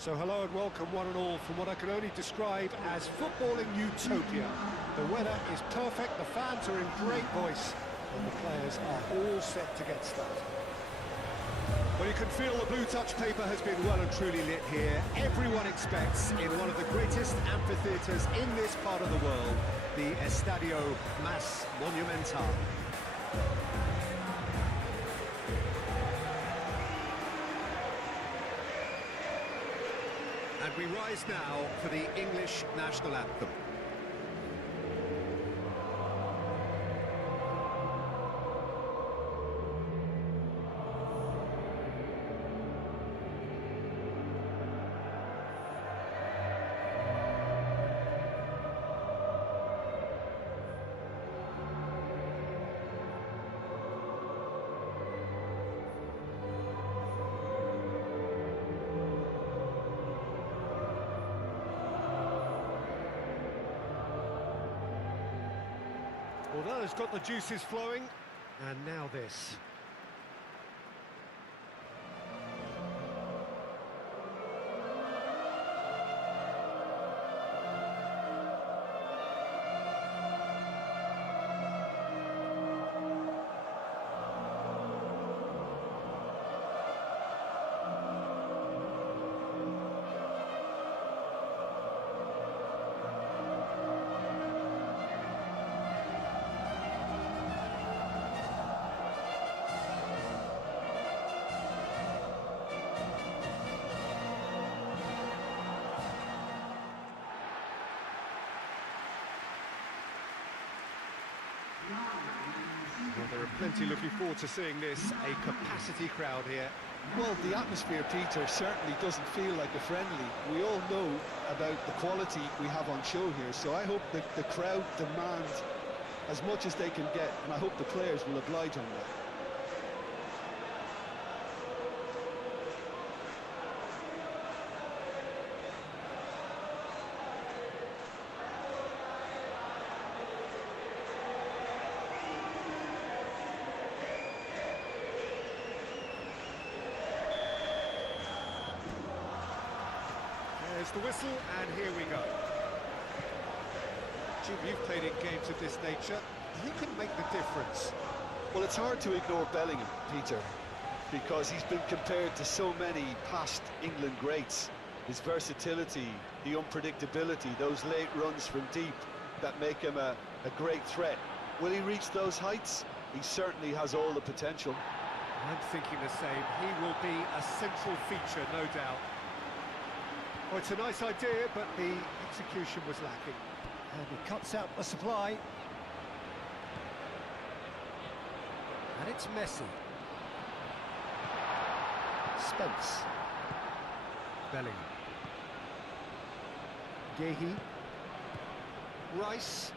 So hello and welcome one and all from what I can only describe as footballing utopia. The weather is perfect, the fans are in great voice, and the players are all set to get started. Well, you can feel the blue touch paper has been well and truly lit here. Everyone expects in one of the greatest amphitheatres in this part of the world, the Estadio Mas Monumental. And we rise now for the English national anthem. Well, that has got the juices flowing, and now this. Well, there are plenty looking forward to seeing this, a capacity crowd here. Well, the atmosphere, Peter, certainly doesn't feel like a friendly. We all know about the quality we have on show here, so I hope that the crowd demand as much as they can get, and I hope the players will oblige on that. There's the whistle, and here we go. Jim, you've played in games of this nature. Who can make the difference? Well, it's hard to ignore Bellingham, Peter, because he's been compared to so many past England greats. His versatility, the unpredictability, those late runs from deep that make him a great threat. Will he reach those heights? He certainly has all the potential. I'm thinking the same. He will be a central feature, no doubt. Well, it's a nice idea, but the execution was lacking. And he cuts out the supply. And it's Messi. Spence. Bellingham. Leaguye. Rice.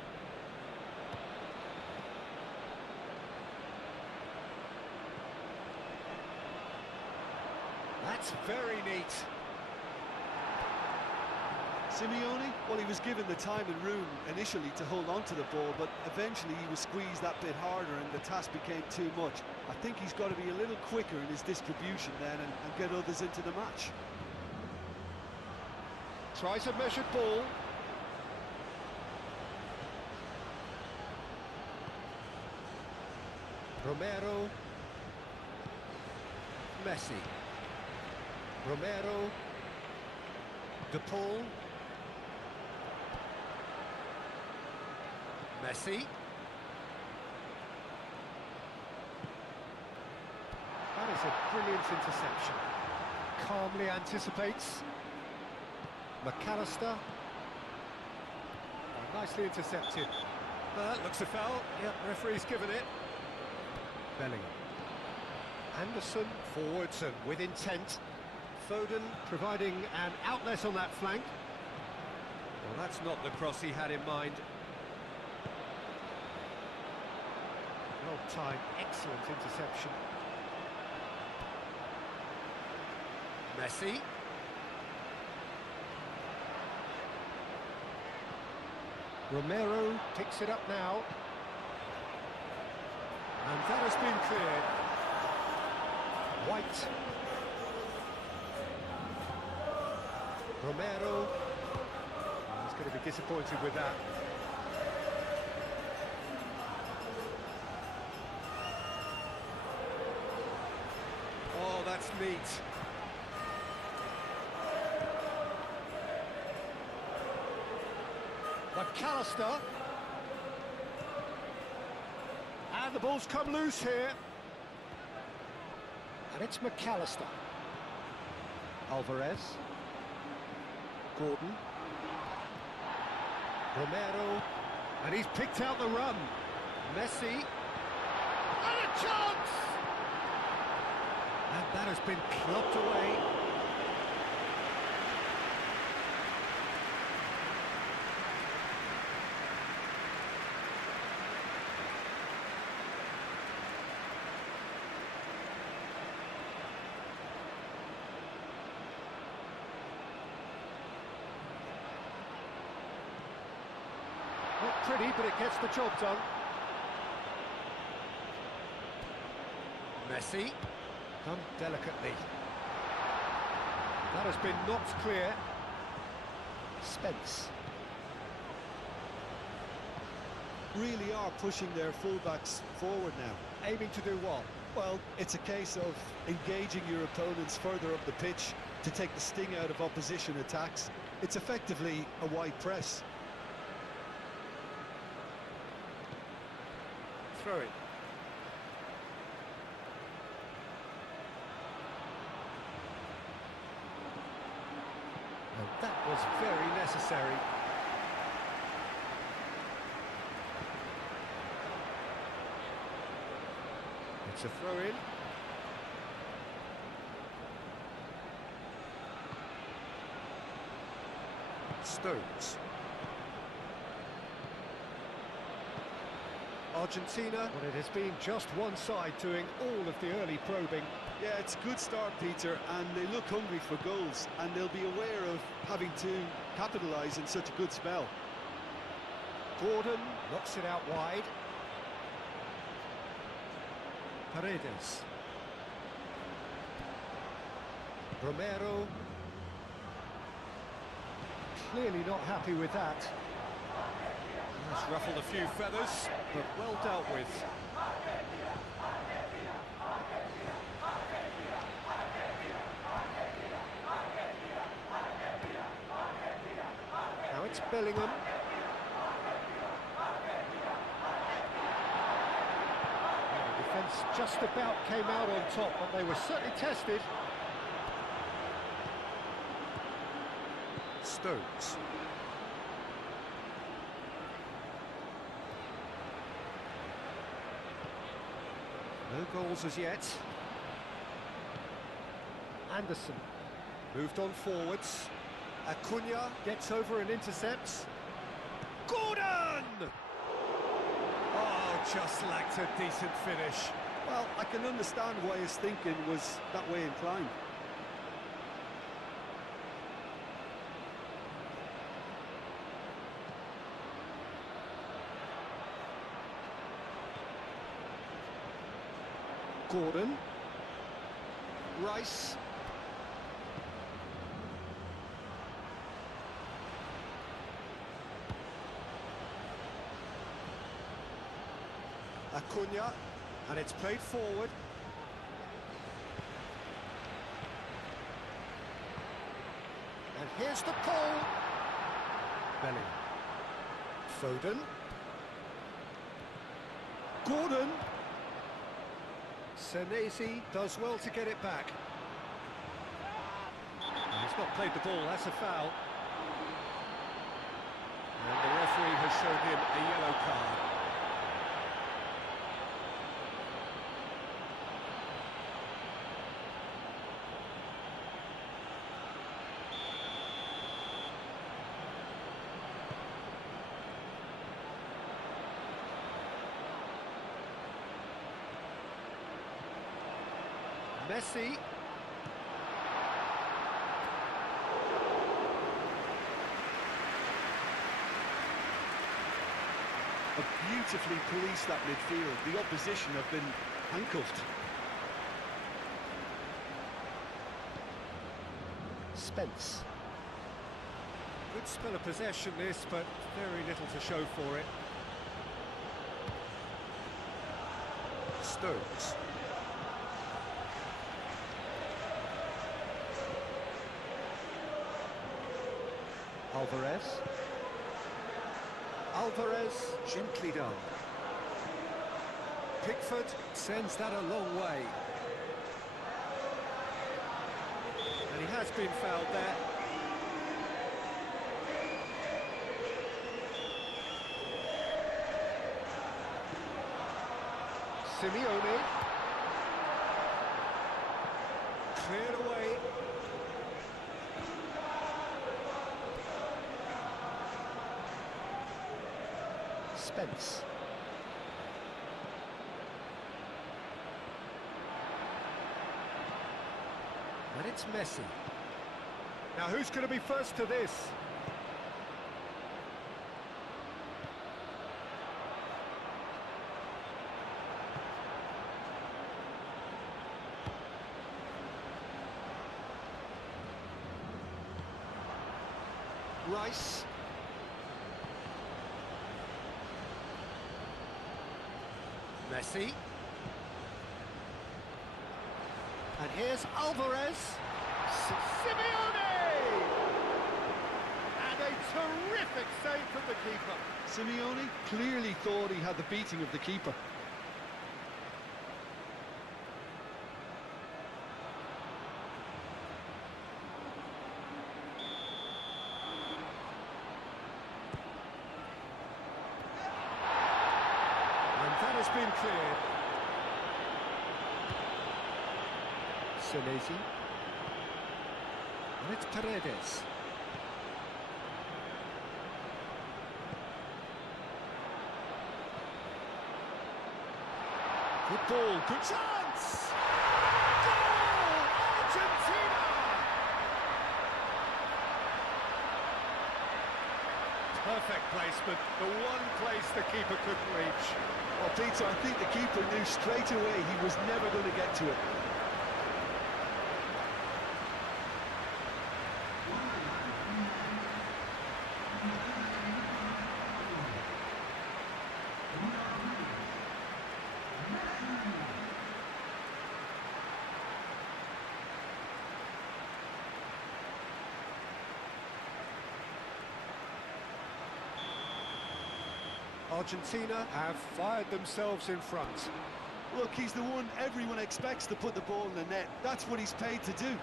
That's very neat. Simeone, well, he was given the time and room initially to hold on to the ball, but eventually he was squeezed that bit harder and the task became too much. I think he's got to be a little quicker in his distribution then and get others into the match. Tries a measured ball. Romero. Messi. Romero. De Paul. Messi. That is a brilliant interception. Calmly anticipates. McAllister. Oh, nicely intercepted. That looks a foul. Yep, referee's given it. Bellingham. Anderson forwards and with intent. Foden providing an outlet on that flank. Well, that's not the cross he had in mind. Well-timed, excellent interception. Messi. Romero picks it up now. And that has been cleared. White. Romero. He's going to be disappointed with that. Oh, that's neat. McAllister. And the ball's come loose here. And it's McAllister. Alvarez. Gordon. Romero. And he's picked out the run. Messi. And a chance! And that has been clubbed away. Not pretty, but it gets the job done. Messi, done delicately. That has been knocked clear. Spence. Really are pushing their fullbacks forward now. Aiming to do what? Well, it's a case of engaging your opponents further up the pitch to take the sting out of opposition attacks. It's effectively a wide press. Throw it. And that was very necessary. It's a throw-in. Stones. Argentina, but it has been just one side doing all of the early probing. Yeah, it's a good start, Peter, and they look hungry for goals, and they'll be aware of having to capitalise in such a good spell. Gordon knocks it out wide. Paredes. Romero. Clearly not happy with that. It's ruffled a few feathers, but well dealt with. Now it's Bellingham. The defence just about came out on top, but they were certainly tested. Stones. No goals as yet. Anderson moved on forwards. Acuna gets over and intercepts. Gordon! Oh, just lacked a decent finish. Well, I can understand why his thinking was that way inclined. Gordon. Rice. Acuna, and it's played forward. And here's the pull. Bellingham. Foden. Gordon. Senesi does well to get it back. He's not played the ball, that's a foul. And the referee has shown him a yellow card. Messi. Beautifully policed that midfield. The opposition have been handcuffed. Spence. Good spell of possession this, but very little to show for it. Stones. Alvarez. Alvarez, gently done. Pickford sends that a long way. And he has been fouled there. Simeone. Cleared away. Spence. And it's Messi. Now who's going to be first to this? Rice. Messi. And here's Alvarez. Simeone! And a terrific save from the keeper. Simeone clearly thought he had the beating of the keeper. That has been cleared. Senesi. And it's Paredes. Good ball, good chance! Goal! Argentina! Perfect placement, the one place the keeper couldn't reach. Well, Peter, I think the keeper knew straight away he was never going to get to it. Argentina have fired themselves in front. Look, he's the one everyone expects to put the ball in the net. That's what he's paid to do.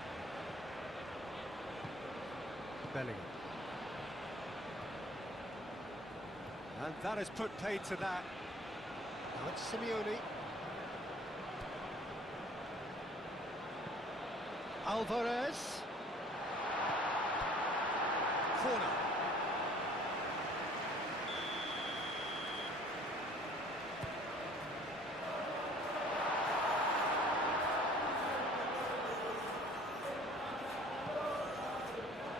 Bellingham. And that has put paid to that. Now it's Simeone. Alvarez. Corner.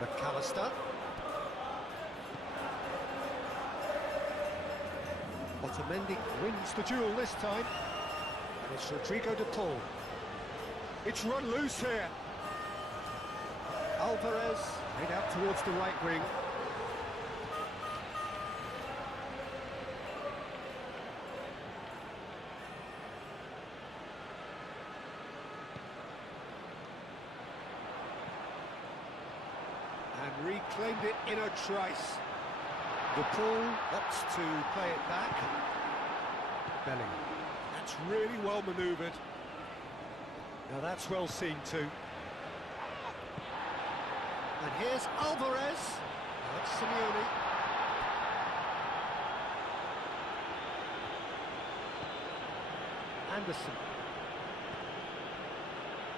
McAllister. Otamendi wins the duel this time. And it's Rodrigo de Paul. It's run loose here. Alvarez made out towards the right wing. And reclaimed it in a trice. De Paul opts to play it back. Bellingham. That's really well manoeuvred. Now that's well seen too. And here's Alvarez. Now it's Simeone. Anderson.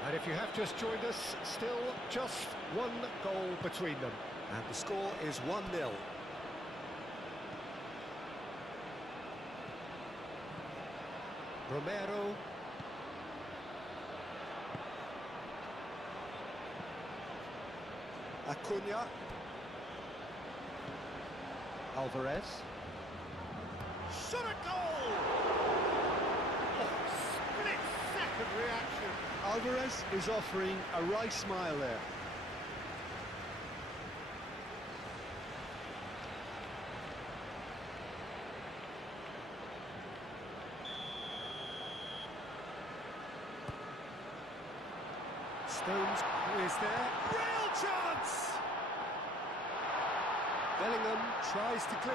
And if you have just joined us, still just one goal between them. And the score is 1-0. Romero. Acuna. Alvarez. Shot a goal! Oh, split-second reaction. Alvarez is offering a wry smile there. Stones is there. Real chance! Bellingham tries to clear.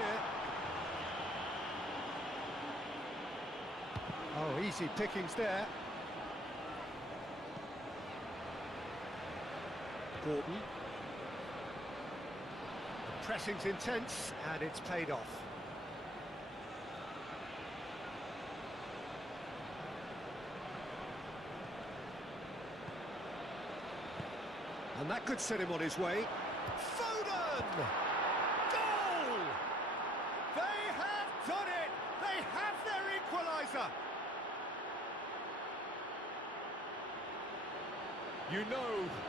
Oh, easy pickings there. Gordon. The pressing's intense, and it's paid off. And that could set him on his way. Foden! Goal! They have done it! They have their equaliser!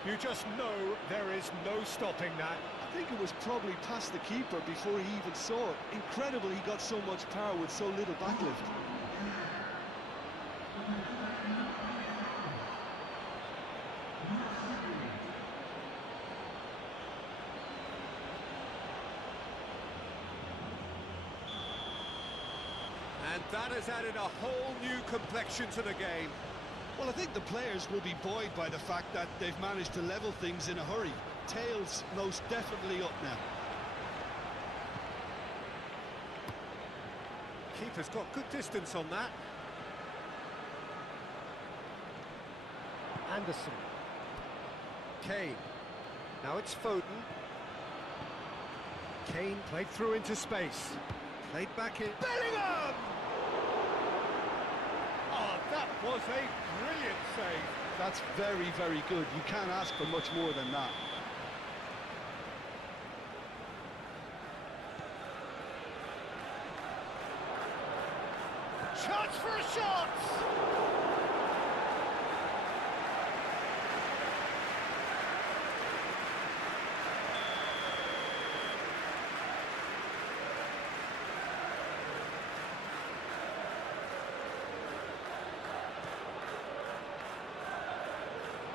You just know there is no stopping that. I think it was probably past the keeper before he even saw it. Incredible he got so much power with so little backlift. And that has added a whole new complexion to the game. Well, I think the players will be buoyed by the fact that they've managed to level things in a hurry. Tails most definitely up now. Keeper's got good distance on that. Anderson. Kane. Now it's Foden. Kane played through into space. Played back in. Bellingham! Oh, that was a brilliant save. That's very, very good. You can't ask for much more than that. Chance for a shot!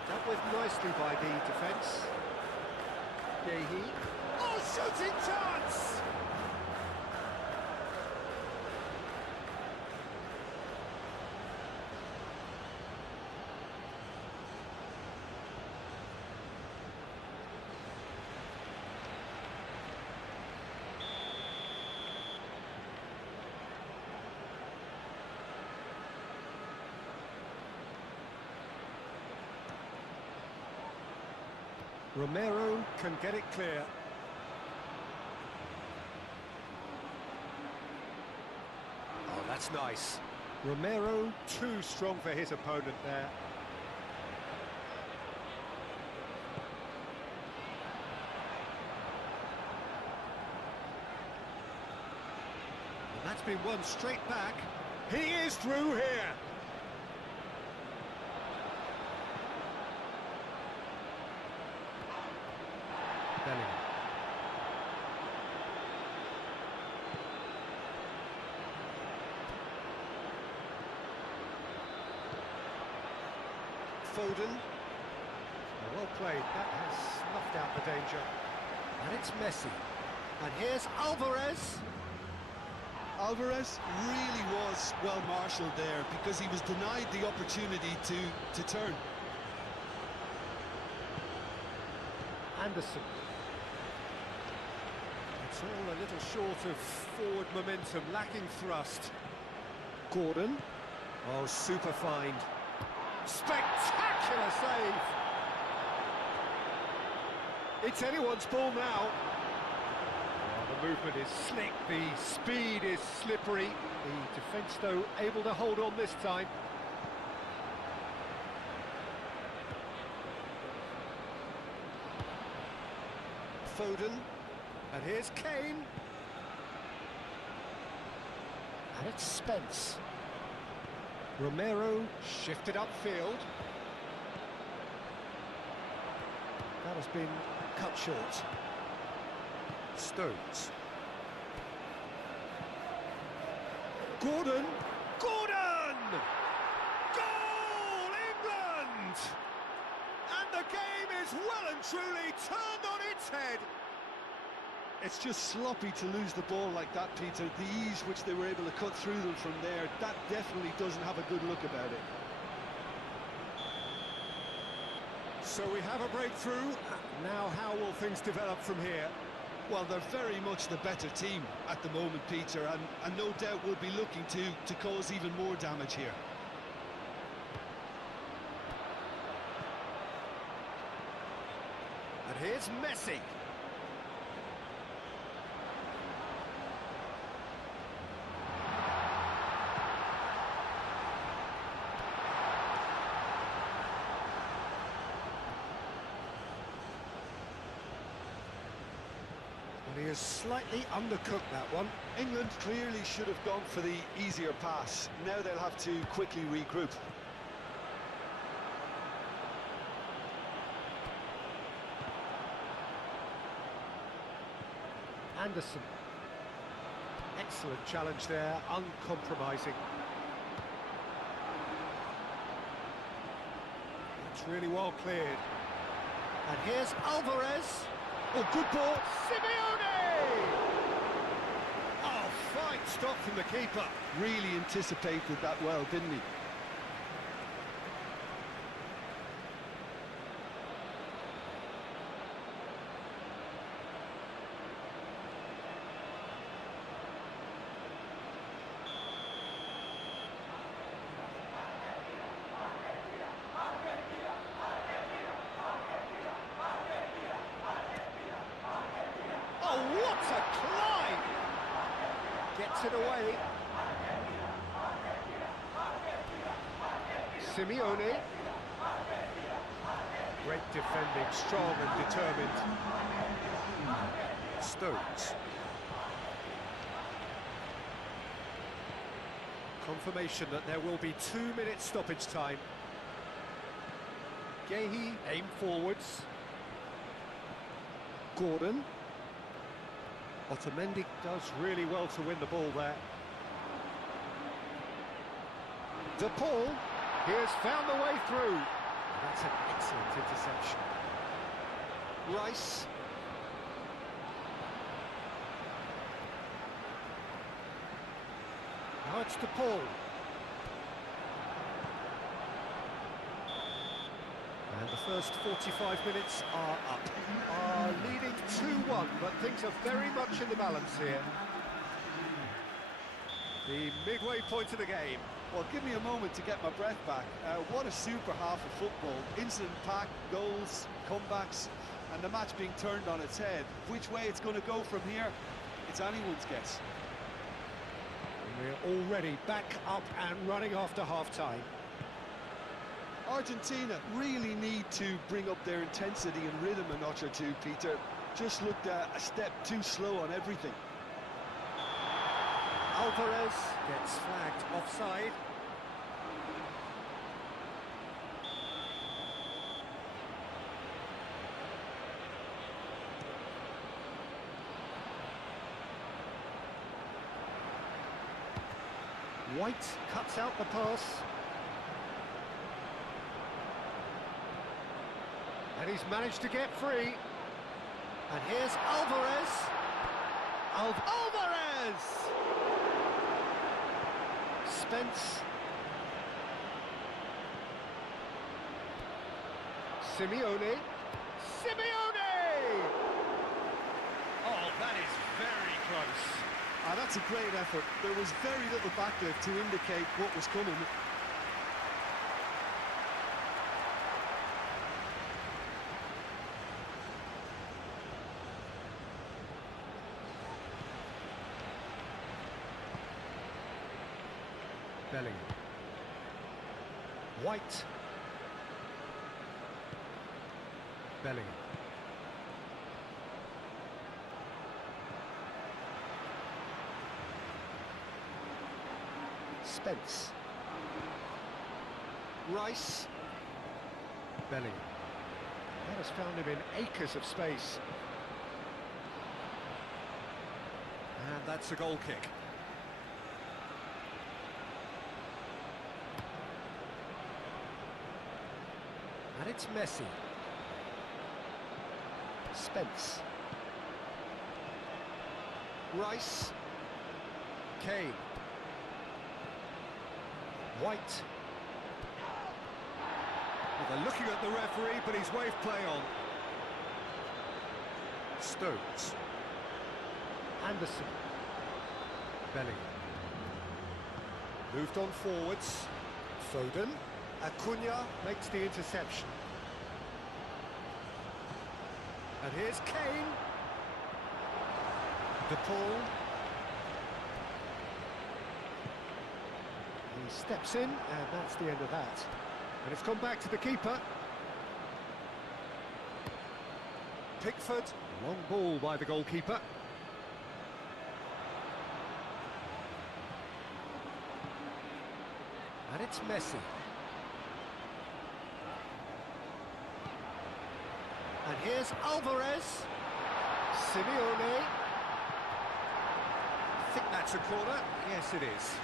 Dealt with nicely by the defence. Leaguye. Oh, shooting chance! Romero can get it clear. Oh, that's nice. Romero too strong for his opponent there. And that's been won straight back. He is through here. Bellingham. Foden. Well played, that has snuffed out the danger. And it's Messi. And here's Alvarez. Alvarez really was well marshalled there because he was denied the opportunity to turn. Anderson. It's all a little short of forward momentum, lacking thrust. Gordon. Oh, super find. Spectacular save! It's anyone's ball now. Oh, the movement is slick, the speed is slippery. The defence, though, able to hold on this time. Foden. And here's Kane. And it's Spence. Romero shifted upfield. That has been cut short. Stones. Gordon. Gordon! Goal, England! And the game is well and truly turned on its head. It's just sloppy to lose the ball like that, Peter. The ease which they were able to cut through them from there, that definitely doesn't have a good look about it. So we have a breakthrough. Now how will things develop from here? Well, they're very much the better team at the moment, Peter, and no doubt will be looking to cause even more damage here. And here's Messi. And he has slightly undercooked that one. England clearly should have gone for the easier pass. Now they'll have to quickly regroup. Anderson. Excellent challenge there, uncompromising. It's really well cleared. And here's Alvarez. Oh, good ball. Simeone! Oh, fine stop from the keeper. Really anticipated that well, didn't he? Oh, what a climb! Gets it away. Simeone. Great defending, strong and determined. Stones. Confirmation that there will be 2 minutes stoppage time. Leaguye aim forwards. Gordon. Otamendi does really well to win the ball there. De Paul, he has found the way through. That's an excellent interception. Rice. Now it's De Paul. And the first 45 minutes are up. Are leading 2-1, but things are very much in the balance here. The midway point of the game. Well, give me a moment to get my breath back. What a super half of football. Incident-packed, goals, comebacks, and the match being turned on its head. Which way it's going to go from here, it's anyone's guess. And we're already back up and running after half-time. Argentina really need to bring up their intensity and rhythm a notch or two, Peter. Just looked a step too slow on everything. Alvarez gets flagged offside. White cuts out the pass. And he's managed to get free. And here's Alvarez. Alvarez! Spence. Simeone. Simeone! Oh, that is very close. That's a great effort. There was very little backlift to indicate what was coming. Bellingham. White. Bellingham. Spence. Rice. Bellingham. That has found him in acres of space. And that's a goal kick. And it's Messi. Spence. Rice. Kane. White. Well, they're looking at the referee, but he's waved play on. Stones. Anderson. Bellingham. Moved on forwards. Foden. Acuna makes the interception. And here's Kane. De Paul. He steps in, and that's the end of that. And it's gone back to the keeper. Pickford. Long ball by the goalkeeper. And it's Messi. And here's Alvarez. Simeone. I think that's a corner. Yes, it is.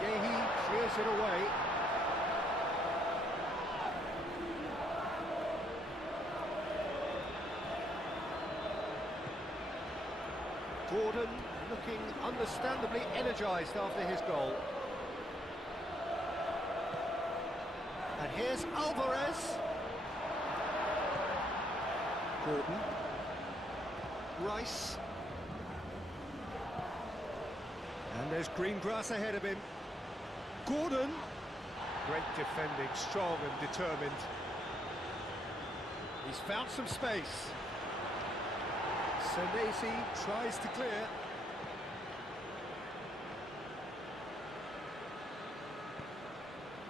Leaguye clears it away. Gordon looking understandably energised after his goal. And here's Alvarez. Gordon. Rice. And there's green grass ahead of him. Gordon. Great defending, strong and determined. He's found some space. Senesi tries to clear.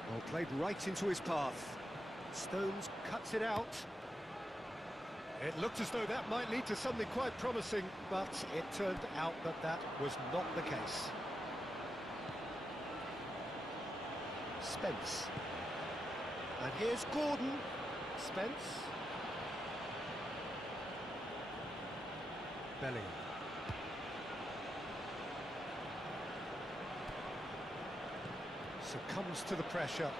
Well, played right into his path. Stones cuts it out. It looked as though that might lead to something quite promising, but it turned out that that was not the case. Spence. And here's Gordon. Spence. Bellingham. Succumbs to the pressure.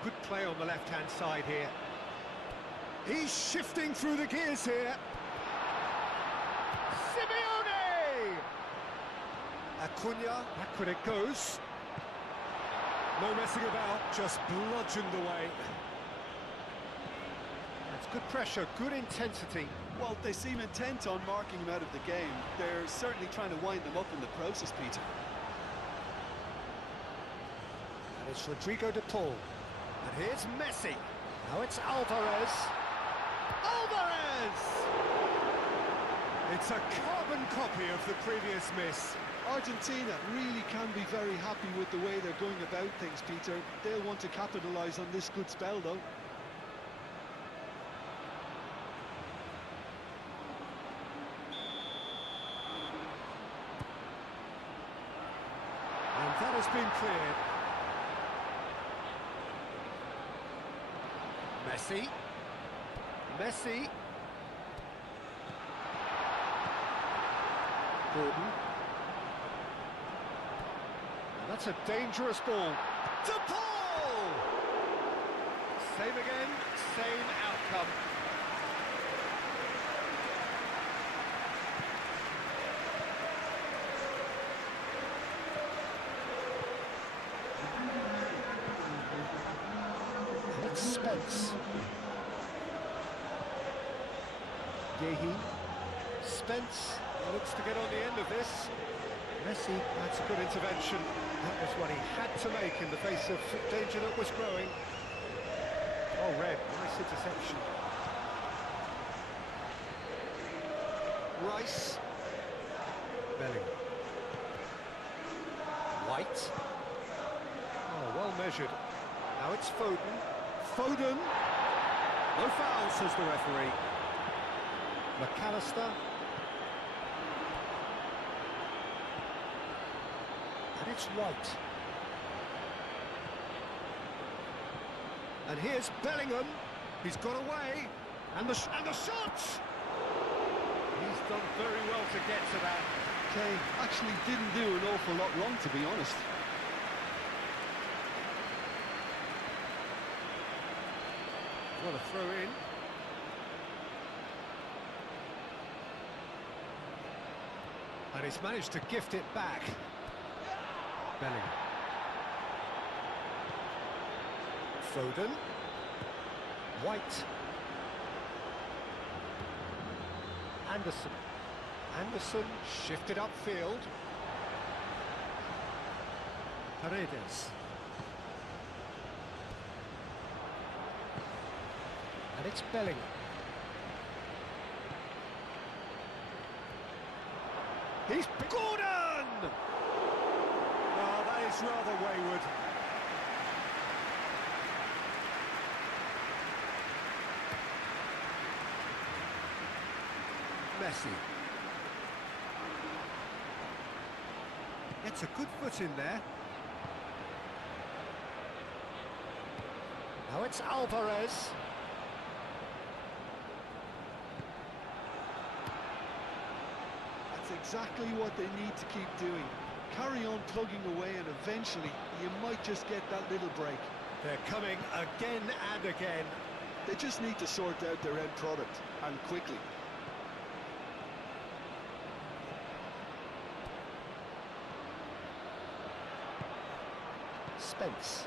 A good play on the left-hand side here. He's shifting through the gears here. Simeone! Acuna, back when it goes. No messing about, just bludgeoned away. That's good pressure, good intensity. Well, they seem intent on marking him out of the game. They're certainly trying to wind them up in the process, Peter. And it's Rodrigo de Paul. And here's Messi. Now it's Alvarez. Alvarez! It's a carbon copy of the previous miss. Argentina really can be very happy with the way they're going about things, Peter. They'll want to capitalise on this good spell, though. And that has been cleared. Messi. Messi. Gordon. And that's a dangerous ball. De Paul! Same again, same outcome. And it's Spence. Leaguye. Spence looks to get on the end of this. Messi, that's a good intervention. That was what he had to make in the face of danger that was growing. Oh, red, nice interception. Rice. Bellingham. White. Oh, well measured. Now it's Foden. Foden. No foul, says the referee. McAllister. And it's White. And here's Bellingham. He's got away. And the shot! He's done very well to get to that. Kane actually didn't do an awful lot wrong, to be honest. What a throw in. And he's managed to gift it back. Bellingham. Foden. White. Anderson. Anderson shifted upfield. Paredes. And it's Bellingham. He's Gordon! Oh, that is rather wayward. Messi. It's a good foot in there. Now it's Alvarez. That's exactly what they need to keep doing. Carry on plugging away and eventually you might just get that little break. They're coming again and again. They just need to sort out their end product, and quickly. Spence.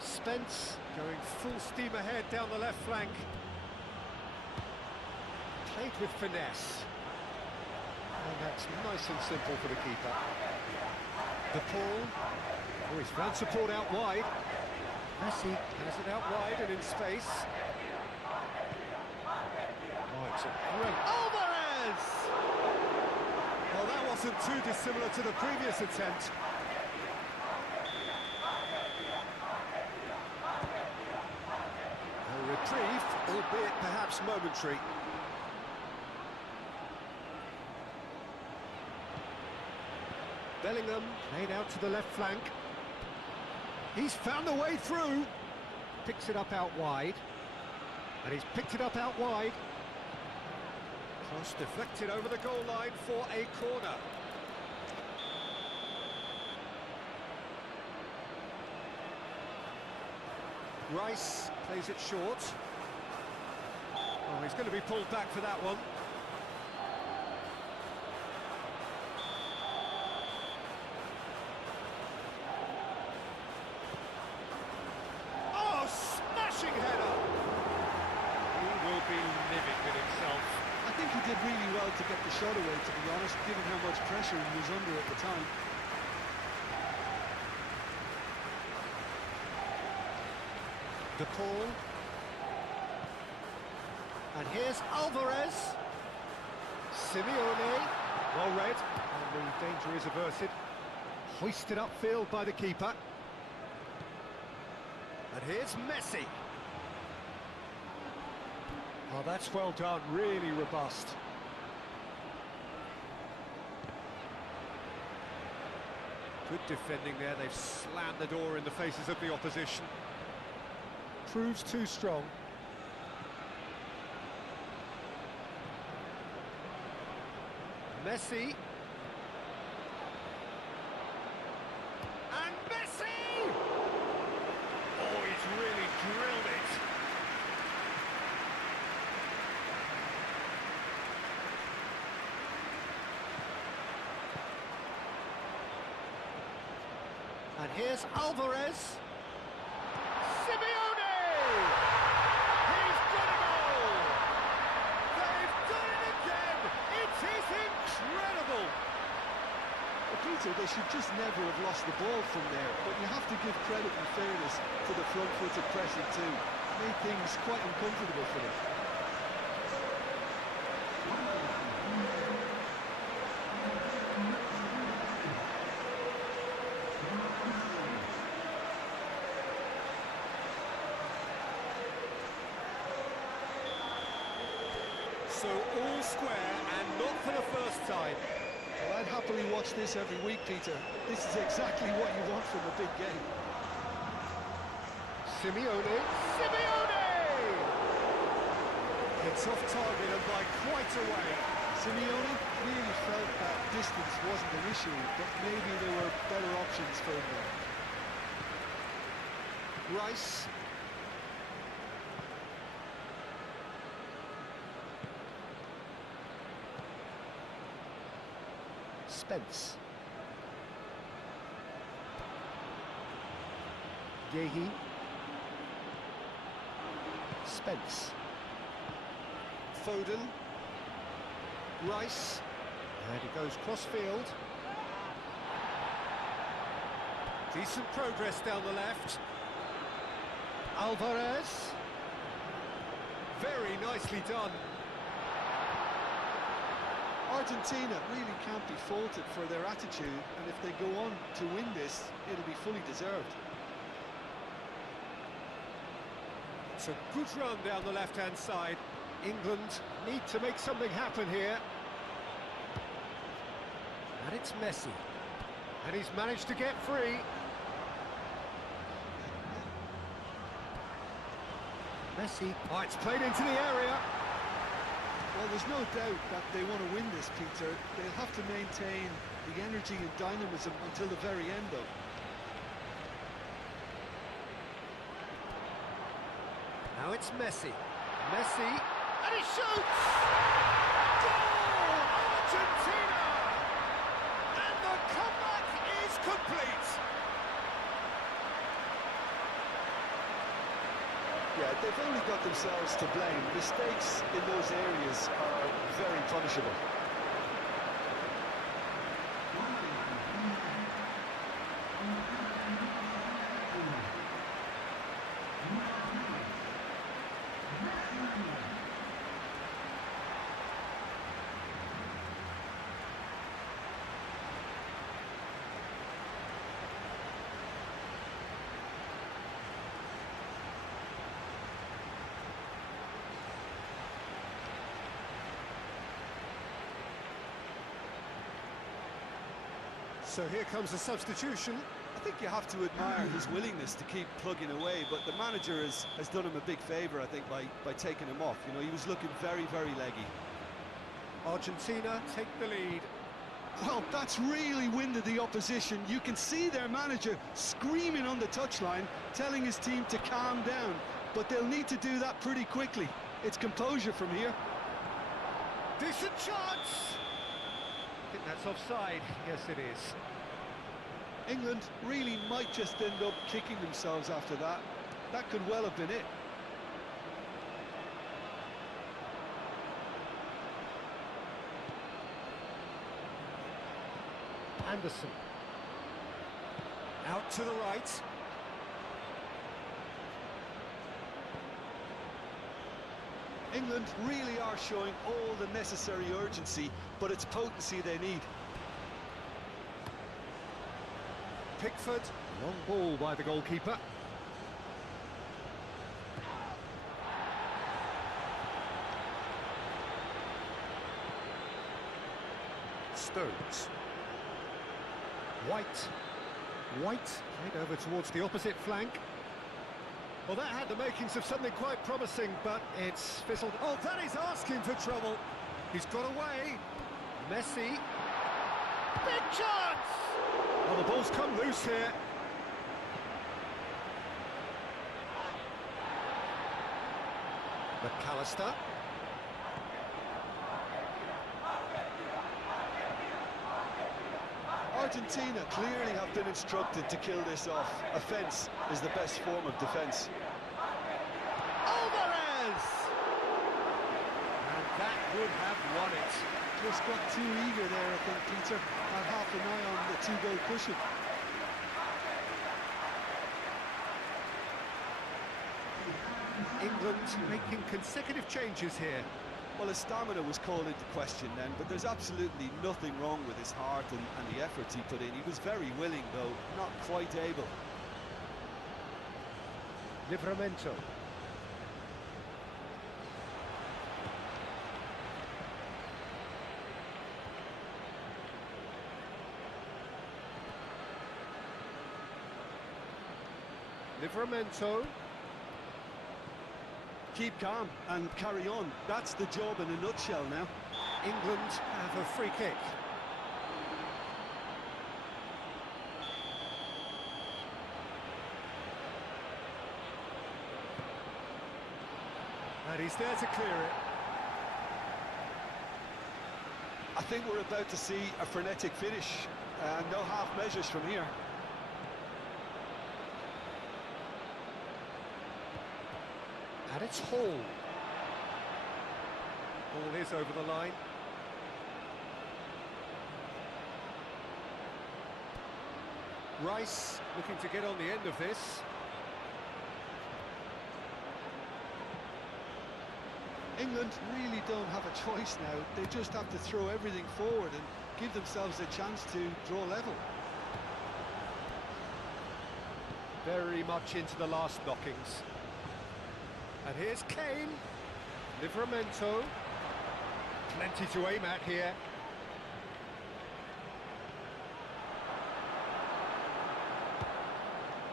Spence going full steam ahead down the left flank. Played with finesse. And that's nice and simple for the keeper. The Paul. Oh, he's found support out wide. Messi has it out wide and in space. Oh, it's a great... Alvarez! Well, that wasn't too dissimilar to the previous attempt. A reprieve, albeit perhaps momentary. Bellingham played out to the left flank. He's found a way through. Picks it up out wide. And he's picked it up out wide. Cross deflected over the goal line for a corner. Rice plays it short. Oh, he's going to be pulled back for that one. Oh, smashing header! He will be livid with himself. I think he did really well to get the shot away, to be honest, given how much pressure he was under at the time. De Paul. And here's Alvarez. Simeone. Well read. And the danger is averted. Hoisted upfield by the keeper. And here's Messi. Oh, that's well done. Really robust. Good defending there. They've slammed the door in the faces of the opposition. Proves too strong. Messi. And Messi! Oh, he's really drilled it. And here's Alvarez. Simeone! He's got a goal! They've done it again! It is incredible! Well, Peter, they should just never have lost the ball from there, but you have to give credit and fairness to the front-footed pressing too. Made things quite uncomfortable for them. So all square and not for the first time. Well, I'd happily watch this every week, Peter. This is exactly what you want from a big game. Simeone. Simeone! It's off target and by quite a way. Simeone really felt that distance wasn't an issue, but maybe there were better options for him there. Rice. Spence. Leaguye. Spence. Foden. Rice. And he goes cross-field. Decent progress down the left. Alvarez. Very nicely done. Argentina really can't be faulted for their attitude, and if they go on to win this, it'll be fully deserved. It's a good run down the left-hand side. England need to make something happen here. And it's Messi. And he's managed to get free. Messi. Oh, it's played into the area. Well, there's no doubt that they want to win this, Peter. They'll have to maintain the energy and dynamism until the very end, though. Now it's Messi. Messi, and he shoots! Goal! Argentina! And the comeback is complete! Yeah, they've only got themselves to blame. Mistakes in those areas are very punishable. So here comes the substitution. I think you have to admire his willingness to keep plugging away, but the manager has done him a big favour, I think, by taking him off. You know, he was looking very, very leggy. Argentina take the lead. Well, that's really winded the opposition. You can see their manager screaming on the touchline, telling his team to calm down, but they'll need to do that pretty quickly. It's composure from here. Decent chance! I think that's offside. Yes, it is. England really might just end up kicking themselves after that. That could well have been it. Anderson. Out to the right. England really are showing all the necessary urgency, but it's potency they need. Pickford, long ball by the goalkeeper. Stones. White. White, played over towards the opposite flank. Well, that had the makings of something quite promising, but it's fizzled. Oh, that is asking for trouble. He's got away. Messi. Big chance! Oh, the ball's come loose here. McAllister. Argentina clearly have been instructed to kill this off. Offence is the best form of defence. Alvarez! And that would have won it. Just got too eager there, I think, Peter. Had half an eye on the two-goal cushion. England making consecutive changes here. Well, his stamina was called into question then, but there's absolutely nothing wrong with his heart and the efforts he put in. He was very willing, though, not quite able. Livramento. Livramento. Keep calm and carry on. That's the job in a nutshell now. England have a free kick. And he's there to clear it. I think we're about to see a frenetic finish, and no half measures from here. And it's Hall. Ball is over the line. Rice looking to get on the end of this. England really don't have a choice now. They just have to throw everything forward and give themselves a chance to draw level. Very much into the last knockings. And here's Kane. Livramento. Plenty to aim at here.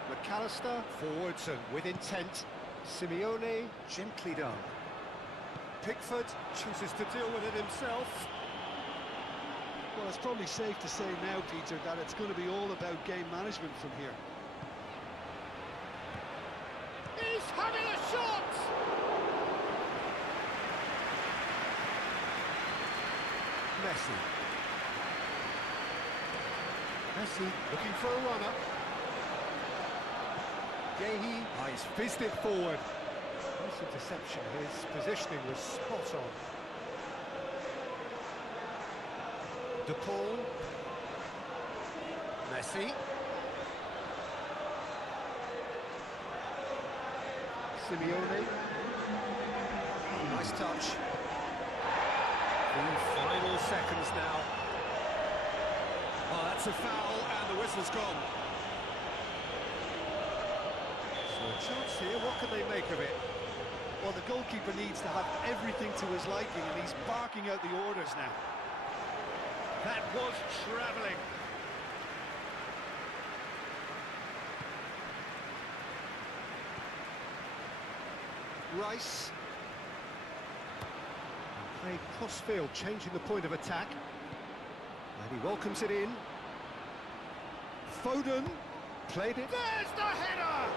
McAllister forwards and with intent. Simeone gently done. Pickford chooses to deal with it himself. Well, it's probably safe to say now, Peter, that it's going to be all about game management from here. He's having a shot! Messi looking for a runner. Leaguye, he's fizzed it forward. Nice interception, his positioning was spot on. De Paul. Messi. Simeone. Nice touch. The final seconds now. Oh, that's a foul, and the whistle's gone. So a chance here, what can they make of it? Well, the goalkeeper needs to have everything to his liking, and he's barking out the orders now. That was travelling. Rice. Played cross-field, changing the point of attack. And he welcomes it in. Foden played it. There's the header!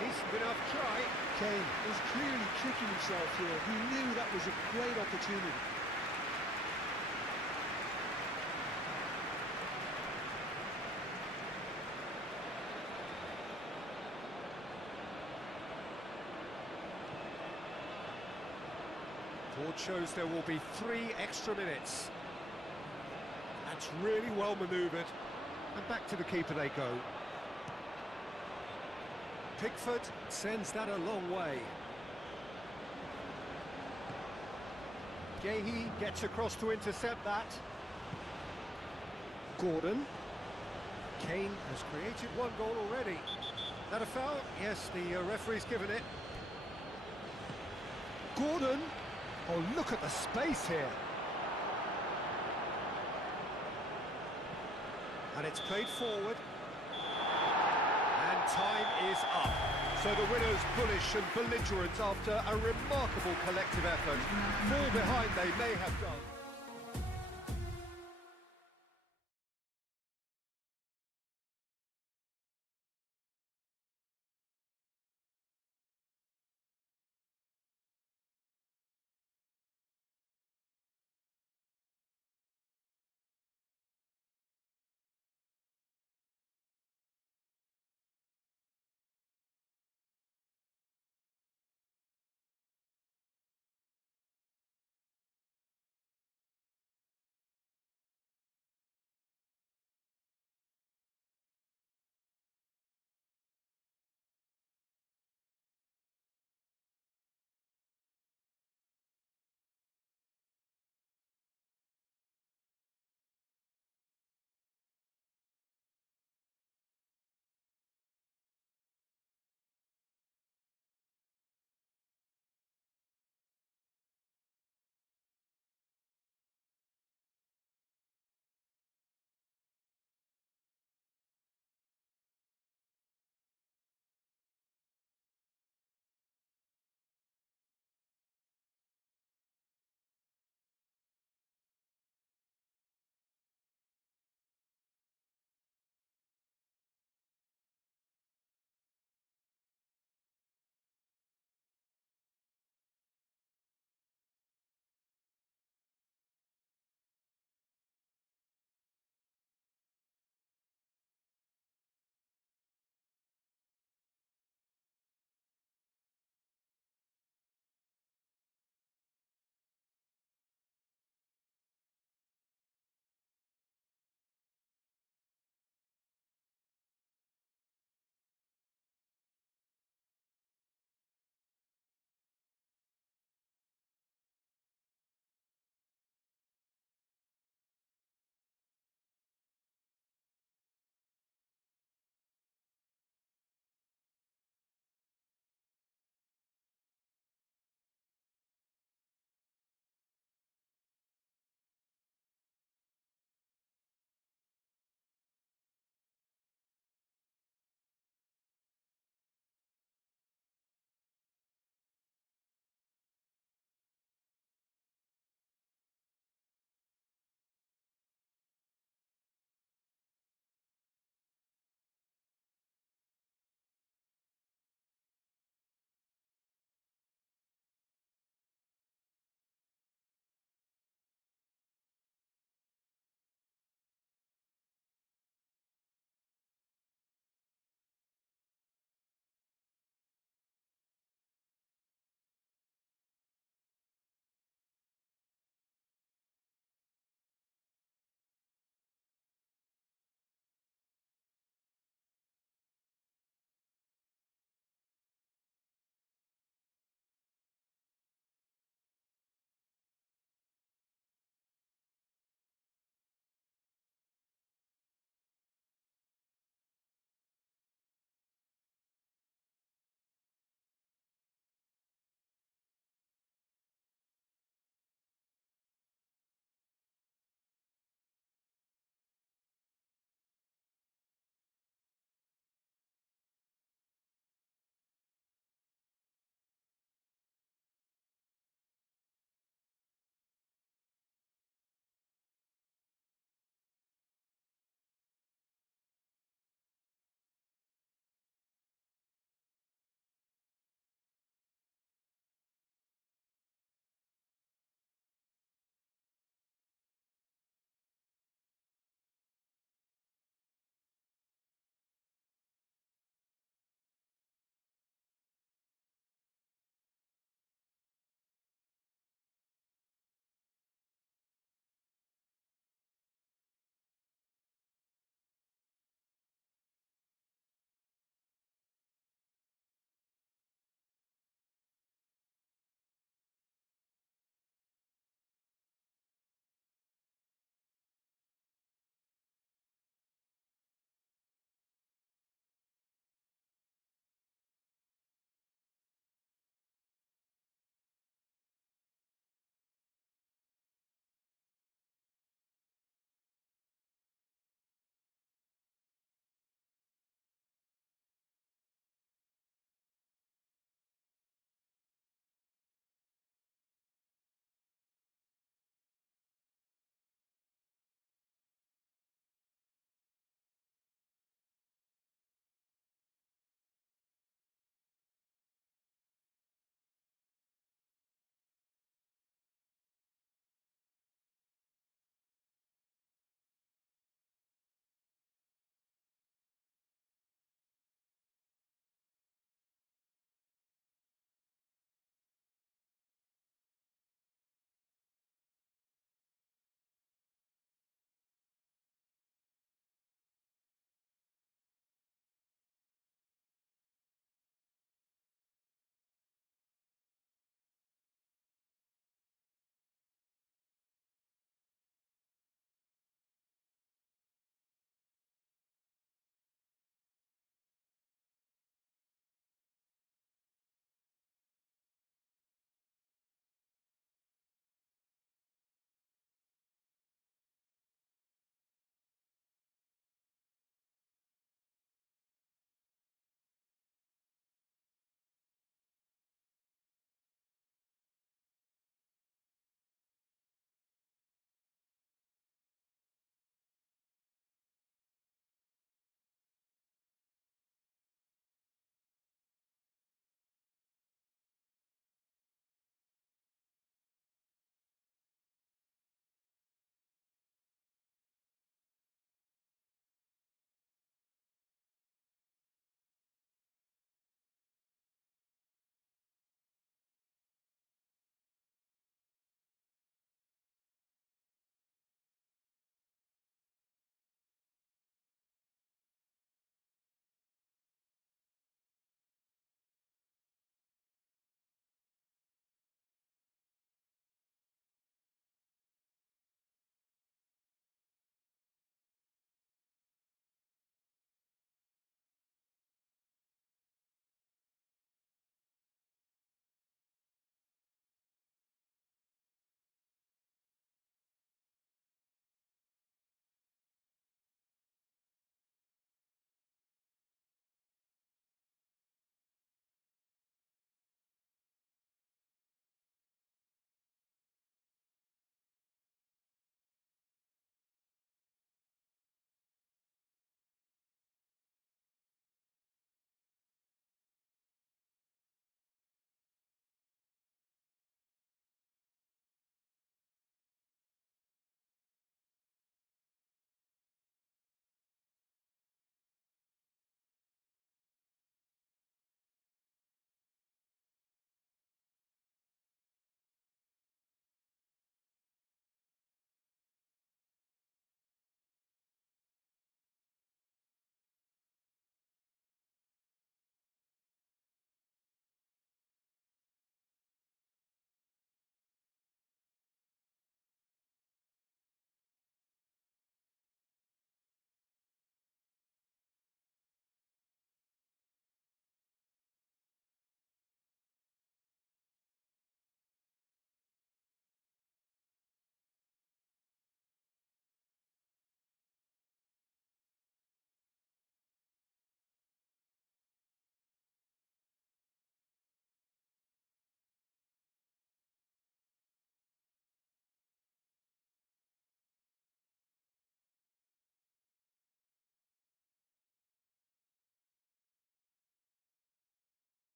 Decent enough try. Kane is clearly kicking himself here. He knew that was a great opportunity. Board shows there will be 3 extra minutes. That's really well manoeuvred. And back to the keeper they go. Pickford sends that a long way. Leaguye gets across to intercept that. Gordon. Kane has created 1 goal already. That a foul? Yes, the referee's given it. Gordon. Oh, look at the space here. And it's played forward. And time is up. So the winners bullish and belligerent after a remarkable collective effort. Fall behind they may have done.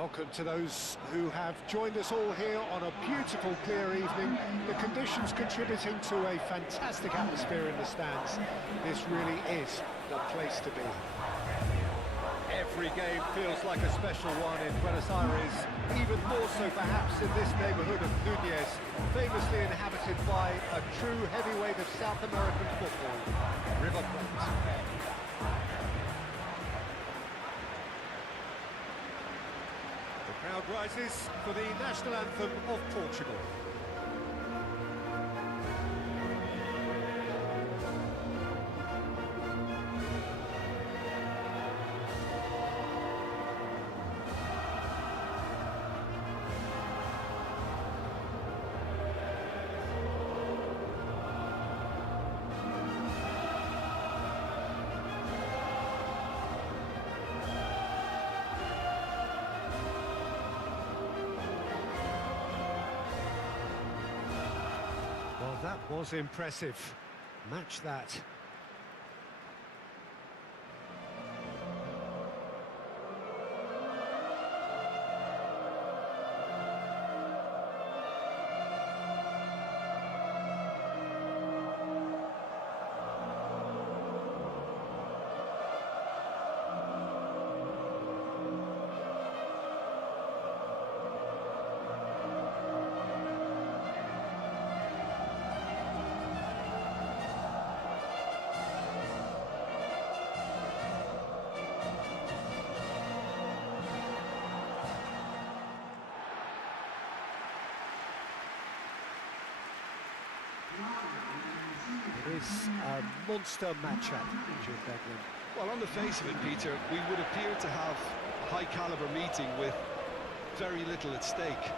Welcome to those who have joined us all here on a beautiful, clear evening. The conditions contributing to a fantastic atmosphere in the stands. This really is the place to be. Every game feels like a special one in Buenos Aires, even more so perhaps in this neighbourhood of Núñez, famously inhabited by a true heavyweight of South American football, River Plate. The crowd rises for the national anthem of Portugal. Well, that was impressive. Match that. It is a monster matchup, Jim Beglin. Well, on the face of it, Peter, we would appear to have a high-caliber meeting with very little at stake.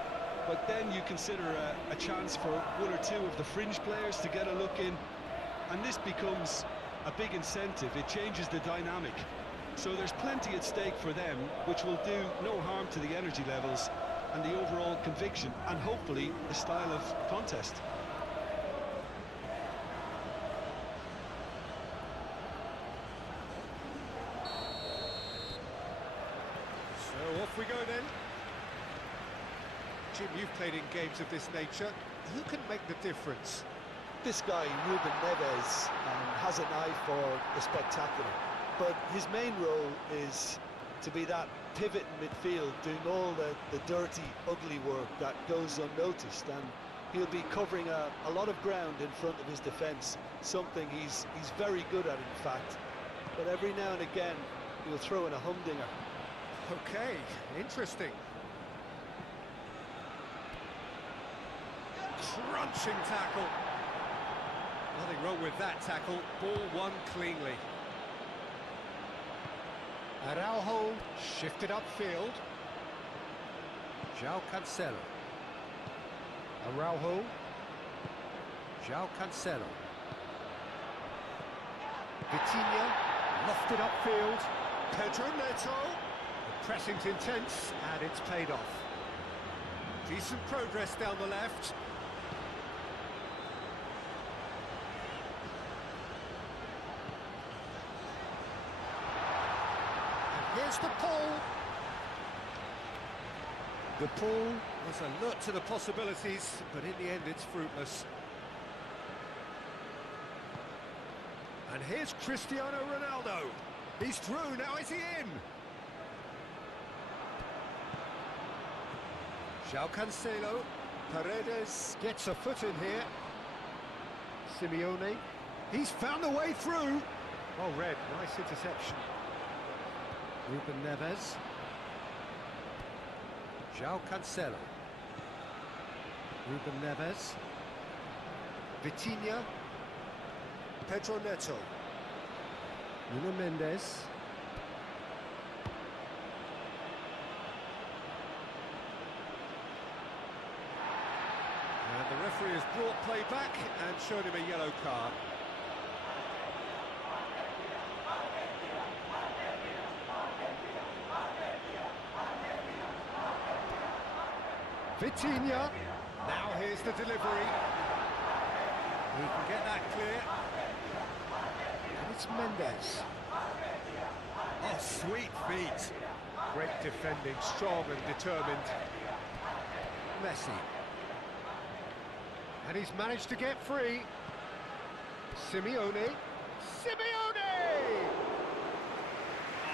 But then you consider a chance for one or two of the fringe players to get a look in, and this becomes a big incentive. It changes the dynamic. So there's plenty at stake for them, which will do no harm to the energy levels and the overall conviction, and hopefully the style of contest. So off we go then. Jim, you've played in games of this nature. Who can make the difference? This guy, Ruben Neves, has an eye for the spectacular, but his main role is to be that pivot in midfield, doing all the dirty, ugly work that goes unnoticed, and he'll be covering a lot of ground in front of his defence, something he's very good at, in fact. But every now and again, he'll throw in a humdinger. Okay, interesting. Crunching tackle. Nothing wrong with that tackle. Ball won cleanly. Araujo shifted upfield. João Cancelo. Araujo. João Cancelo. Vitinha lofted upfield. Pedro Neto. The pressing's intense and it's paid off. Decent progress down the left. Here's the pull. The pull was alert to the possibilities, but in the end it's fruitless. And here's Cristiano Ronaldo. He's through, now is he in? João Cancelo. Paredes gets a foot in here. Simeone. He's found a way through. Oh, Red, nice interception. Ruben Neves. João Cancelo. Ruben Neves. Vitinha. Pedro Neto. Nuno Mendes. And the referee has brought play back and shown him a yellow card. Vitinha, now here's the delivery. He can get that clear. And it's Mendes. Oh, sweet feet. Great defending, strong and determined. Messi. And he's managed to get free. Simeone. Simeone!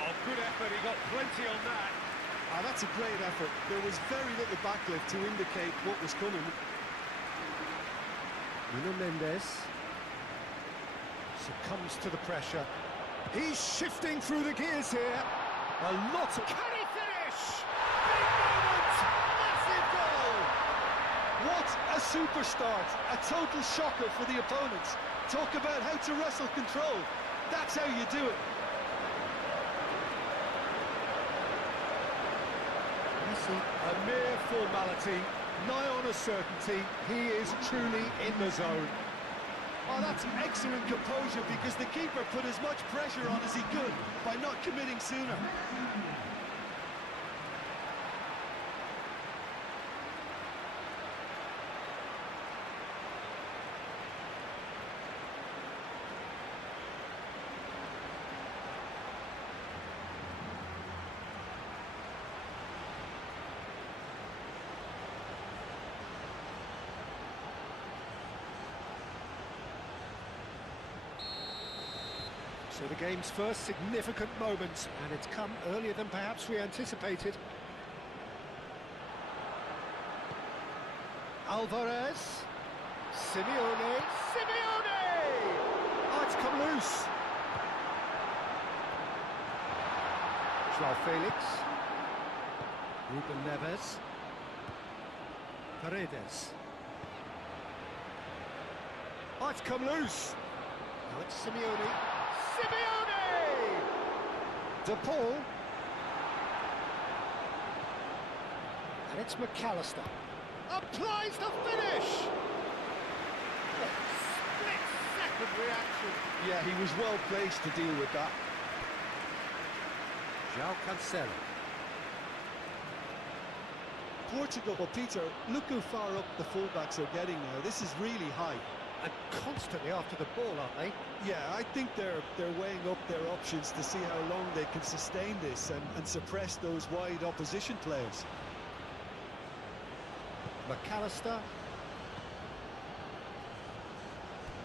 Oh, good effort, he got plenty on that. Ah, that's a great effort. There was very little backlift to indicate what was coming. Nuno Mendes succumbs to the pressure. He's shifting through the gears here. A lot of... Can he finish? Big moment! Massive goal! What a super start. A total shocker for the opponents. Talk about how to wrestle control. That's how you do it. A mere formality, nigh on a certainty. He is truly in the zone. Oh, that's excellent composure because the keeper put as much pressure on as he could by not committing sooner. So the game's first significant moment, and it's come earlier than perhaps we anticipated. Alvarez. Simeone. Simeone! Oh, it's come loose. Joao Felix. Ruben Neves. Paredes. Oh, it's come loose. Now it's Simeone. Simeone! De Paul. And it's McAllister. Applies the finish! What split-second reaction. Yeah, he was well placed to deal with that. João Cancelo. Portugal, well, Peter, look how far up the fullbacks are getting now. This is really high. And constantly after the ball, aren't they? Yeah, I think they're weighing up their options to see how long they can sustain this and suppress those wide opposition players. McAllister.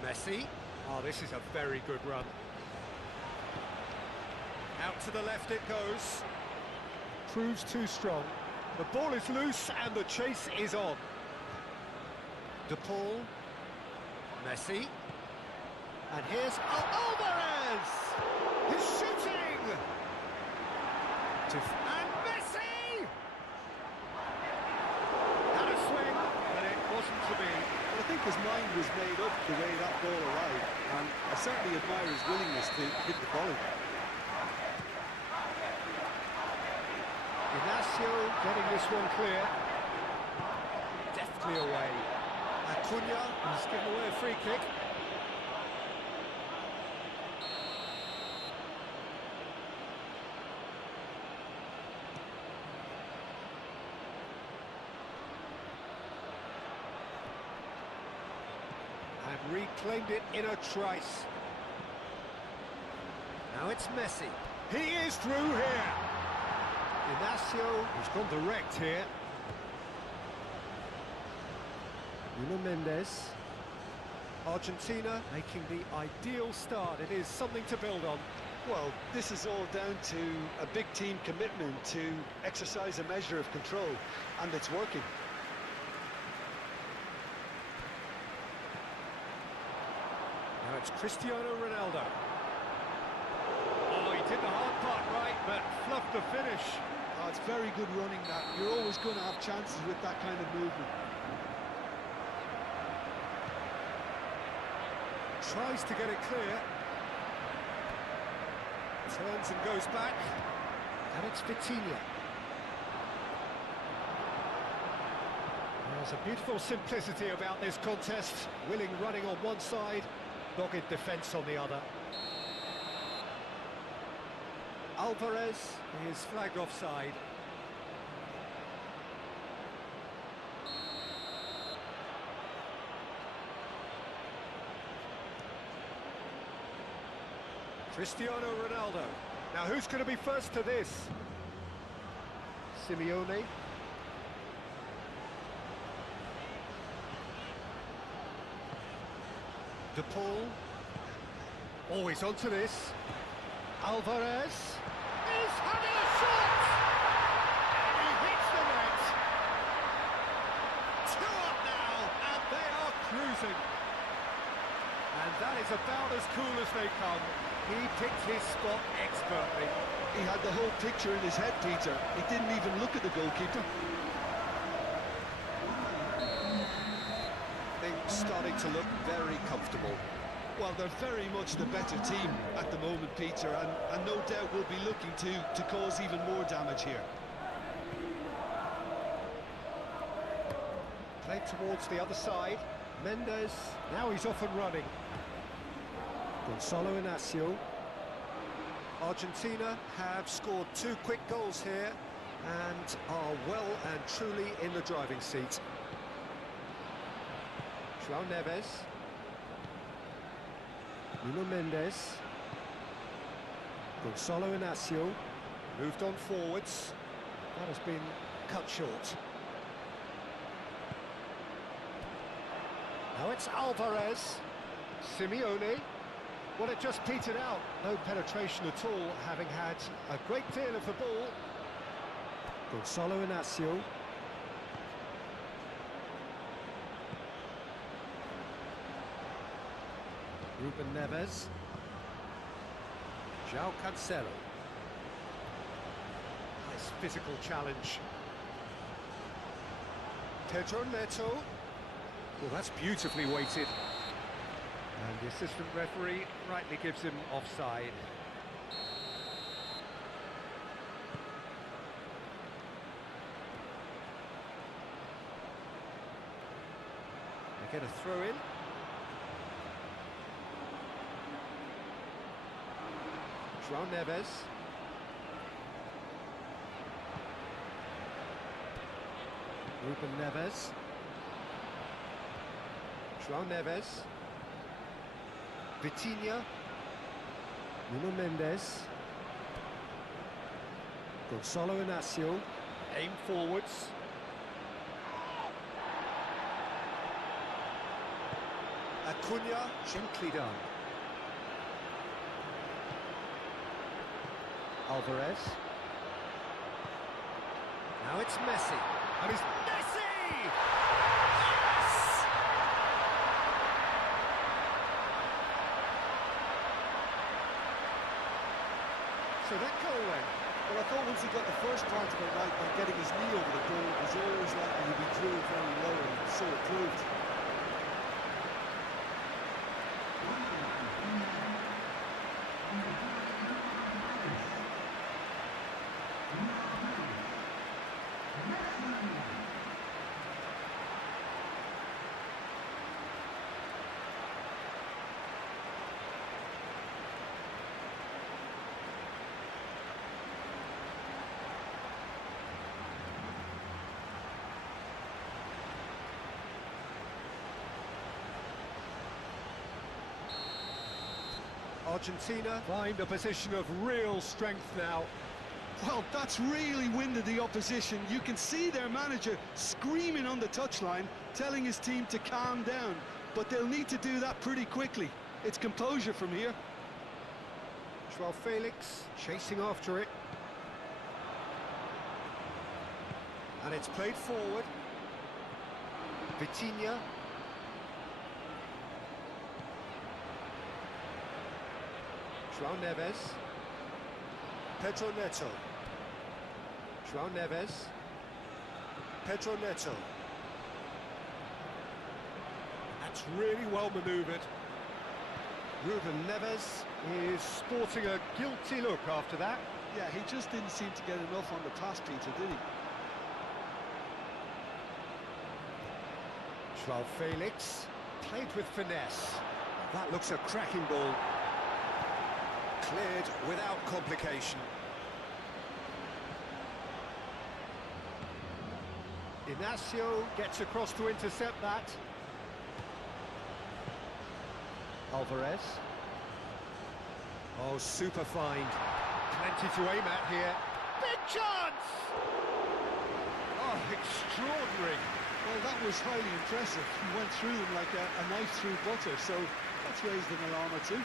Messi. Oh, this is a very good run. Out to the left it goes. Proves too strong. The ball is loose and the chase is on. De Paul. Messi. And here's Alvarez! He's shooting! And Messi! Had a swing, but it wasn't to be. Well, I think his mind was made up the way that ball arrived, and I certainly admire his willingness to hit the volley. Ignacio getting this one clear. Deftly away. Acuna has given away a free kick. And reclaimed it in a trice. Now it's Messi. He is through here. Ignacio, he's gone direct here. Nuno Mendes. Argentina making the ideal start. It is something to build on. Well, this is all down to a big team commitment to exercise a measure of control, and it's working. Now it's Cristiano Ronaldo. Oh, he did the hard part right, but fluffed the finish. Oh, it's very good running that. You're always going to have chances with that kind of movement. Tries to get it clear. Turns and goes back. And it's Vitinha. There's a beautiful simplicity about this contest. Willing running on one side, dogged defence on the other. Alvarez is flagged offside. Cristiano Ronaldo. Now who's going to be first to this? Simeone. De Paul. Always onto this. Alvarez is having a shot! And he hits the net. 2 up now, and they are cruising. And that is about as cool as they come. He picked his spot expertly. He had the whole picture in his head, Peter. He didn't even look at the goalkeeper. Things starting to look very comfortable. Well, they're very much the better team at the moment, Peter, and no doubt will be looking to cause even more damage here. Played towards the other side. Mendes, now he's off and running. Gonzalo Inacio. Argentina have scored 2 quick goals here and are well and truly in the driving seat. João Neves. Nuno Mendes. Gonzalo Inacio. Moved on forwards. That has been cut short. Now it's Alvarez. Simeone. Well, it just petered out. No penetration at all, having had a great deal of the ball. Gonzalo Inacio. Ruben Neves. João Cancelo. Nice physical challenge. Pedro Neto. Well, that's beautifully weighted. And the assistant referee rightly gives him offside. They get a throw in. João Neves. Ruben Neves. João Neves. Vitinha. Nuno Mendes. Gonzalo Inacio. Aim forwards. Acuna, gently done. Alvarez. Now it's Messi. And it's Messi! Yes! So that goal then. Well, I thought once he got the first part of it right by getting his knee over the goal, it was always likely to be drilled very low, and so it proved. Argentina find a position of real strength now. Well, that's really winded the opposition. You can see their manager screaming on the touchline, telling his team to calm down. But they'll need to do that pretty quickly. It's composure from here. João Felix chasing after it. And it's played forward. Vitinha. João Neves. Pedro Neto. João Neves. Pedro Neto. That's really well manoeuvred. Ruben Neves is sporting a guilty look after that. Yeah, he just didn't seem to get enough on the pass, Peter, did he? João Felix. Played with finesse. That looks a cracking ball. Cleared without complication. Inacio gets across to intercept that. Alvarez. Oh, super find. Plenty to aim at here. Big chance! extraordinary. Well, that was highly impressive. He went through them like a knife through butter, so that's raised an alarm or two.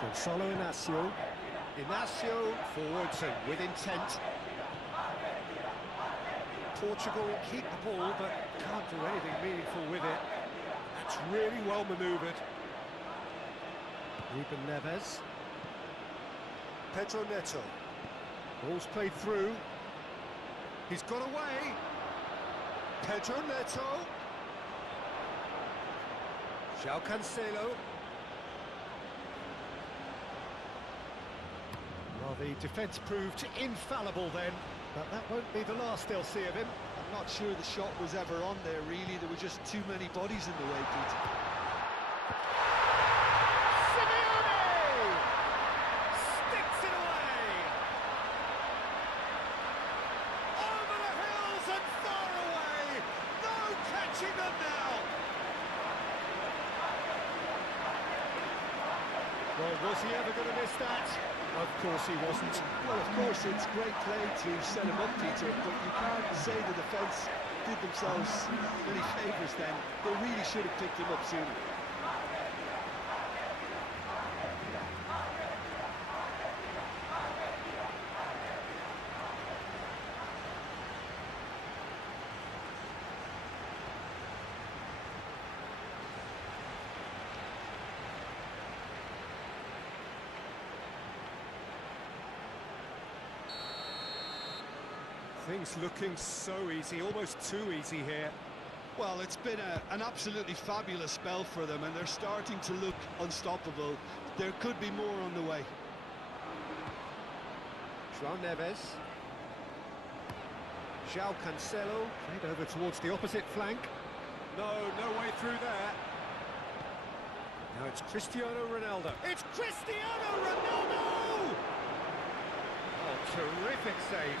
Gonzalo Inacio. Inacio forwards and with intent. Portugal keep the ball but can't do anything meaningful with it. That's really well manoeuvred. Ruben Neves. Pedro Neto. Ball's played through. He's got away. Pedro Neto. João Cancelo. Well, the defence proved infallible then, but that won't be the last they'll see of him. I'm not sure the shot was ever on there, really. There were just too many bodies in the way, Peter. Simeone! Sticks it away! Over the hills and far away! No catching them now! Well, was he ever going to miss that? Of course he wasn't. Well, of course, it's great play to set him up, Peter, but you can't say the defence did themselves any favours then. They really should have picked him up sooner. Things looking so easy, almost too easy here. Well, it's been an absolutely fabulous spell for them, and they're starting to look unstoppable. There could be more on the way. João Neves. João Cancelo, played over towards the opposite flank. No way through there. Now it's Cristiano Ronaldo. It's Cristiano Ronaldo! Oh, terrific save.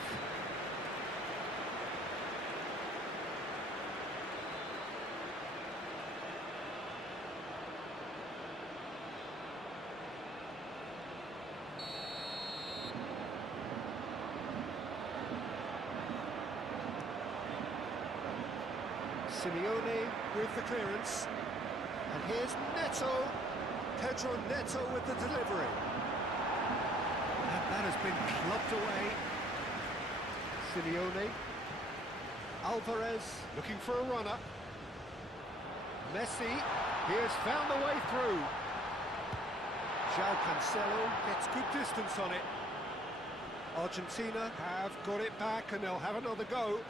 Simeone with the clearance, and here's Neto. Pedro Neto with the delivery. And that has been clubbed away. Simeone. Alvarez looking for a runner. Messi, he has found a way through. João Cancelo gets good distance on it. Argentina have got it back and they'll have another go.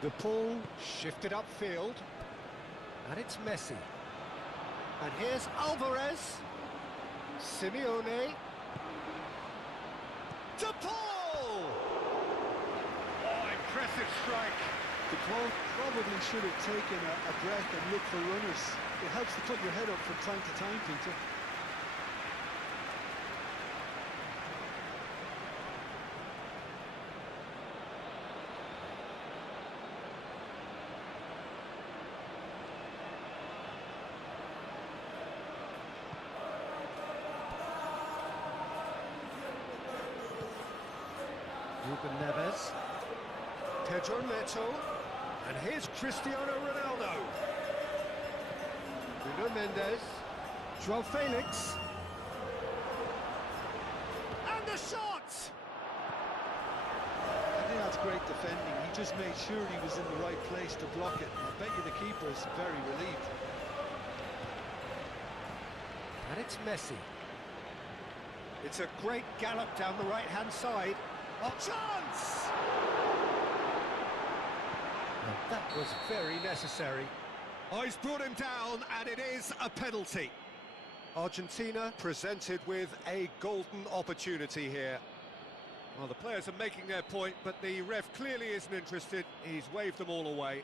The ball shifted upfield, and it's Messi. And here's Alvarez. Simeone. To Paul! Oh, impressive strike. The ball probably should have taken a breath and looked for runners. It helps to put your head up from time to time, Peter. Ruben Neves. Pedro Neto. And here's Cristiano Ronaldo. Bruno Mendes. João Felix. And the shot! I think that's great defending. He just made sure he was in the right place to block it. I bet you the keeper's very relieved. And it's Messi. It's a great gallop down the right-hand side. A chance! And that was very necessary. Oh, he's brought him down, and it is a penalty. Argentina presented with a golden opportunity here. Well, the players are making their point, but the ref clearly isn't interested. He's waved them all away.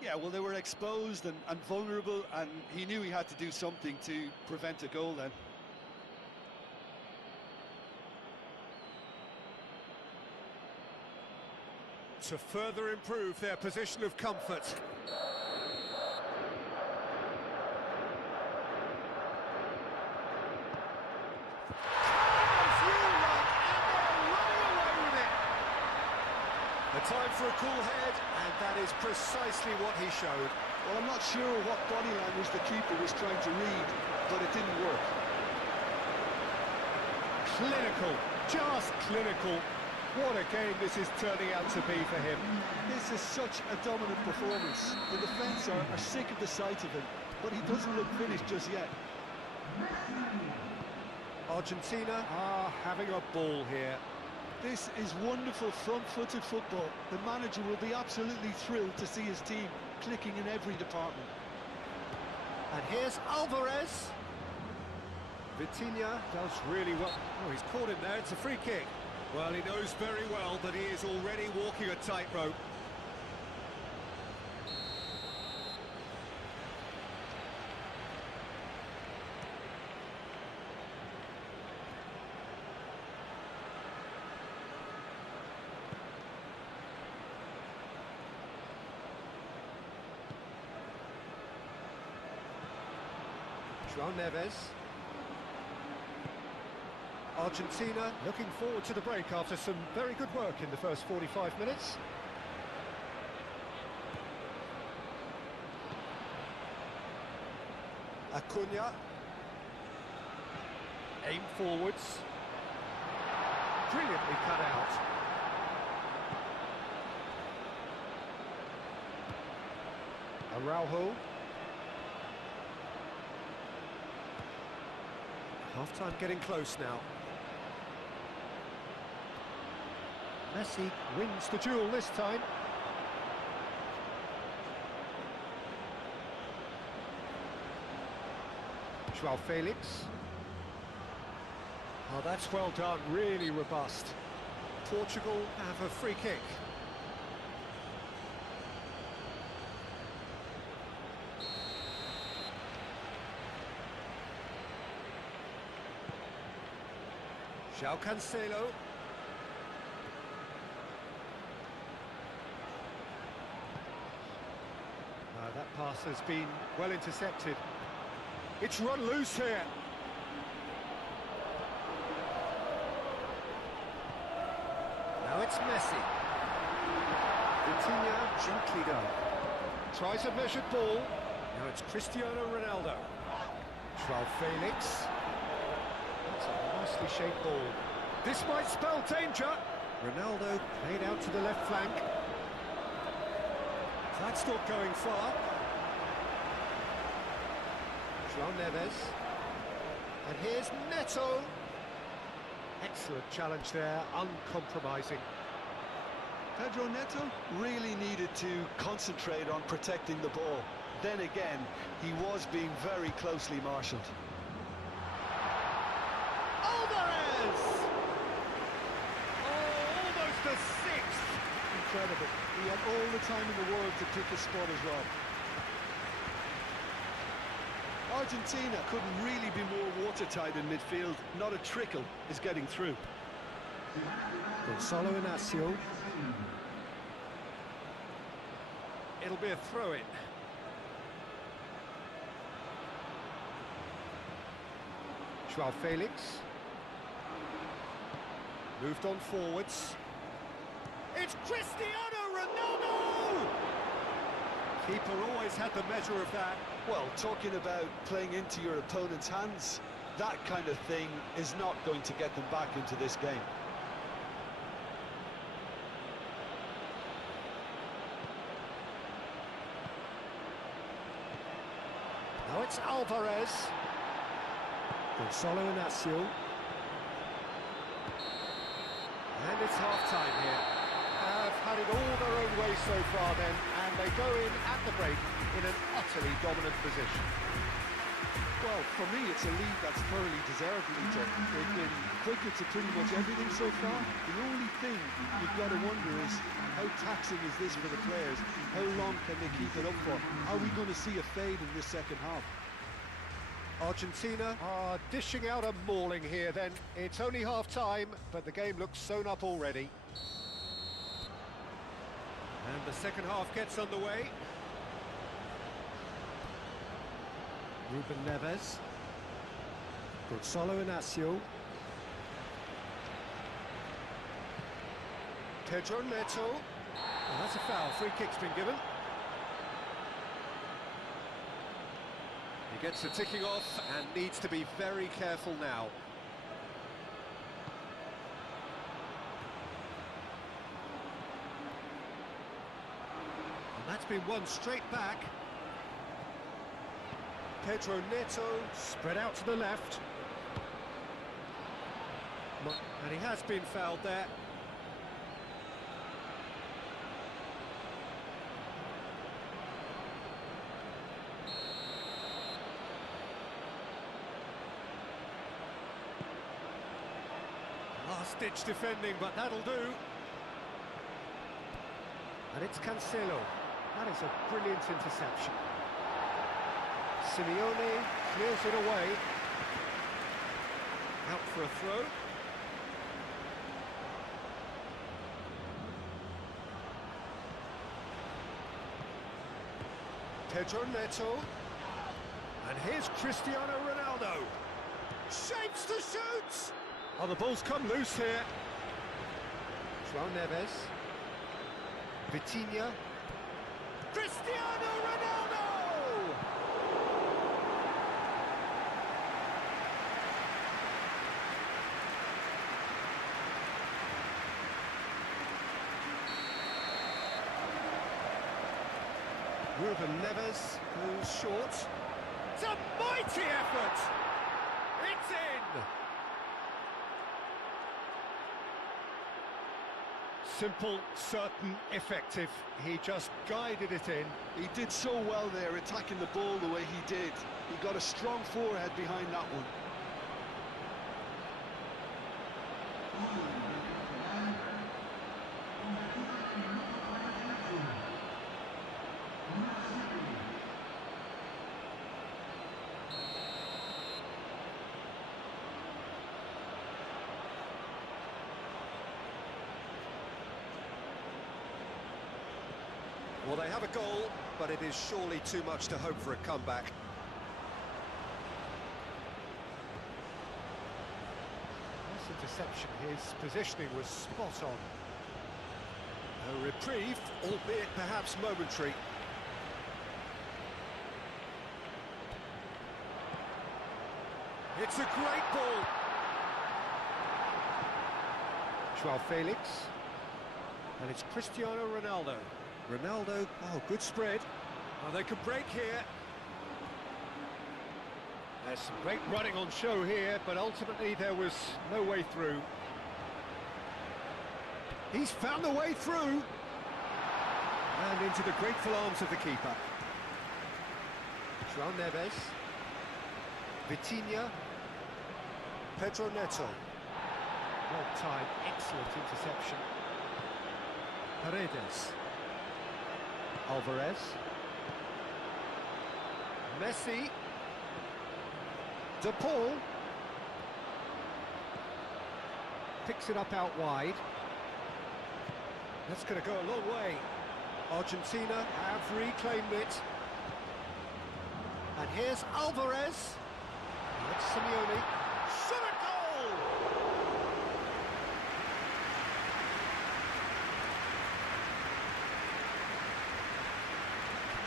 Yeah, well, they were exposed and vulnerable, and he knew he had to do something to prevent a goal then. to further improve their position of comfort. The time for a cool head, and that is precisely what he showed. Well, I'm not sure what body language the keeper was trying to read, but it didn't work. Clinical, just clinical. What a game this is turning out to be for him. This is such a dominant performance. The defence are sick of the sight of him, but he doesn't look finished just yet. Argentina are having a ball here. This is wonderful front-footed football. The manager will be absolutely thrilled to see his team clicking in every department. And here's Alvarez. Vitinha does really well. Oh, he's caught him there. It's a free kick. Well, he knows very well that he is already walking a tightrope. João Neves. Argentina looking forward to the break after some very good work in the first 45 minutes. Acuna. Aim forwards. Brilliantly cut out. Araujo. Half-time getting close now. Messi wins the duel this time. João Felix. Oh, that's well done, really robust. Portugal have a free kick. João Cancelo. That pass has been well intercepted. It's run loose here. Now it's Messi. Vitinha gently done. Tries a measured ball. Now it's Cristiano Ronaldo. João Felix. That's a nicely shaped ball. This might spell danger. Ronaldo played out to the left flank. That's not going far. João Neves. And here's Neto. Excellent challenge there, uncompromising. Pedro Neto really needed to concentrate on protecting the ball. Then again, he was being very closely marshalled. Alvarez! Oh, almost a sixth. Incredible. He had all the time in the world to pick his spot as well. Argentina couldn't really be more watertight in midfield. Not a trickle is getting through. Gonzalo Inacio. It'll be a throw-in. João Felix. Moved on forwards. It's Cristiano Ronaldo! Keeper always had the measure of that. Well, talking about playing into your opponent's hands, that kind of thing is not going to get them back into this game. Now it's Alvarez. Gonzalo Inacio. And it's half-time here. Have had it all their own way so far then, and they go in at the break in an utterly dominant position. Well, for me, it's a lead that's thoroughly deserved, Peter. They've been quicker to pretty much everything so far. The only thing you've got to wonder is, how taxing is this for the players? How long can they keep it up for? Are we going to see a fade in this second half? Argentina are dishing out a mauling here then. It's only half-time, but the game looks sewn up already. And the second half gets underway. Ruben Neves. Gonzalo Inacio. Pedro Neto. And that's a foul. Free kick's been given. He gets the ticking off and needs to be very careful now. And that's been won straight back. Pedro Neto spread out to the left. And he has been fouled there. Last-ditch defending, but that'll do. And it's Cancelo. That is a brilliant interception. Simeone clears it away. Out for a throw. Pedro Neto. And here's Cristiano Ronaldo. Shapes to shoot! Oh, the ball's come loose here. João Neves. Vitinha. Cristiano Ronaldo! Ruben Neves goes short. It's a mighty effort! It's in! Simple, certain, effective. He just guided it in. He did so well there, attacking the ball the way he did. He got a strong forehead behind that one. Well, they have a goal, but it is surely too much to hope for a comeback. This interception, his positioning was spot on. A reprieve, albeit perhaps momentary. It's a great ball. João Felix. And it's Cristiano Ronaldo. Ronaldo, oh, good spread. Oh, they could break here. There's some great running on show here, but ultimately there was no way through. He's found the way through. And into the grateful arms of the keeper. João Neves. Vitinha. Pedro Neto. Well timed, excellent interception. Paredes. Alvarez. Messi. De Paul. Picks it up out wide. That's going to go a long way. Argentina have reclaimed it. And here's Alvarez. That's Simeone. Shot a goal!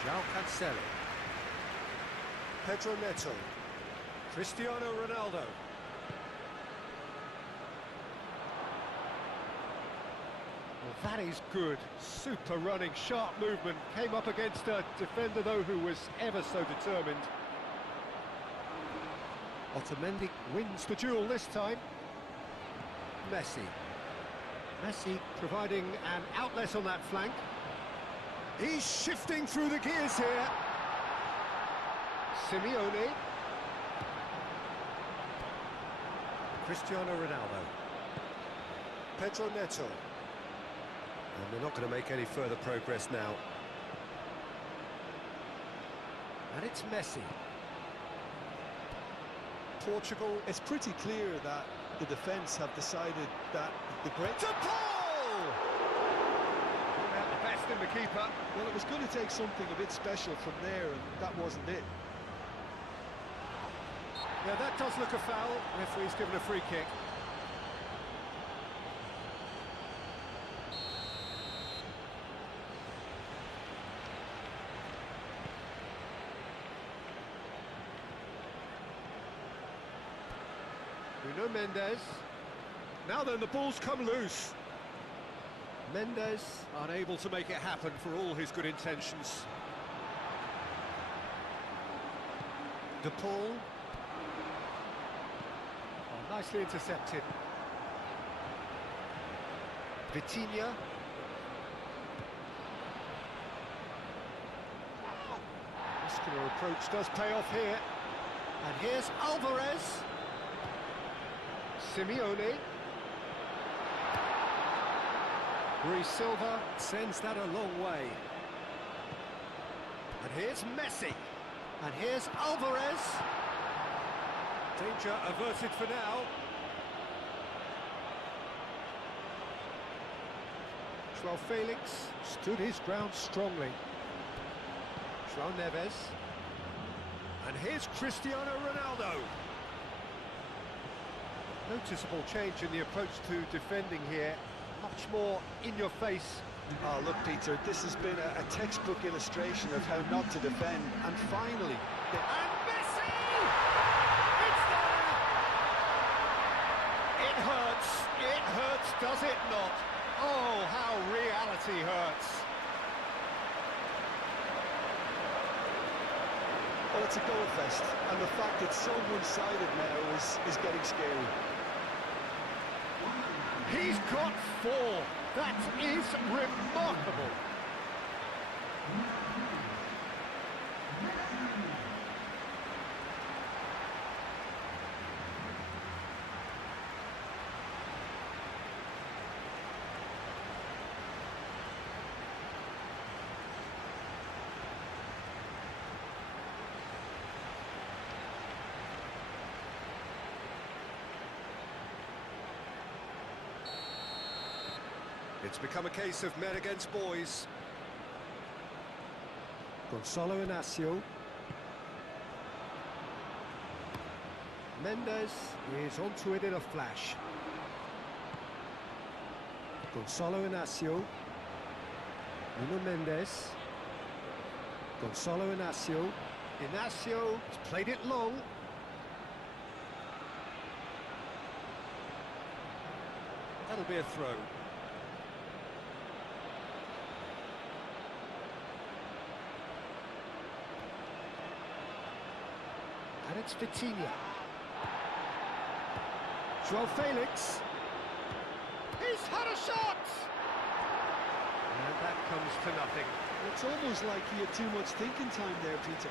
João Cancelo. Pedro Neto. Cristiano Ronaldo. Well, that is good. Super running, sharp movement. Came up against a defender, though, who was ever so determined. Otamendi wins the duel this time. Messi. Messi providing an outlet on that flank. He's shifting through the gears here. Simeone. Cristiano Ronaldo. Pedro Neto. And they're not going to make any further progress now. And it's Messi. Portugal. It's pretty clear that the defence have decided that the great... De Paul! Brought out the best trusting the keeper. Well, it was going to take something a bit special from there, and that wasn't it. Yeah, that does look a foul. Referee's given a free kick. Nuno Mendes. Now then, the ball's come loose. Mendes unable to make it happen for all his good intentions. De Paul. Oh, nicely intercepted. Vitinha. Muscular approach does pay off here. And here's Alvarez. Simeone. Rui Silva sends that a long way. And here's Messi. And here's Alvarez. Danger averted for now. João Felix stood his ground strongly. João Neves. And here's Cristiano Ronaldo. Noticeable change in the approach to defending here. Much more in your face. Oh, look, Peter, this has been a textbook illustration of how not to defend. And finally... And Messi! It's there! It hurts, does it not? Oh, how reality hurts. Well, it's a goal fest, and the fact it's so one-sided now is getting scary. He's got 4. That is remarkable. It's become a case of men against boys. Gonzalo Inacio. Mendes is onto it in a flash. Gonzalo Inacio. Nuno Mendes. Gonzalo Inacio. Inacio has played it long. That'll be a throw. And it's Vitinha. João Felix. He's had a shot! And that comes to nothing. It's almost like he had too much thinking time there, Peter.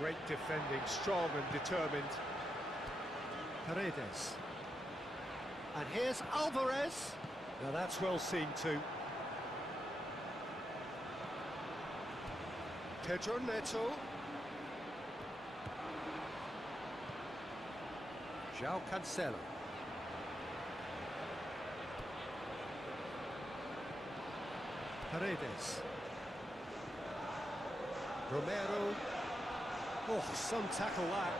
Great defending, strong and determined. Paredes. And here's Alvarez. Now that's well seen too. Pedro Neto. João Cancelo. Paredes. Romero. Oh, some tackle that.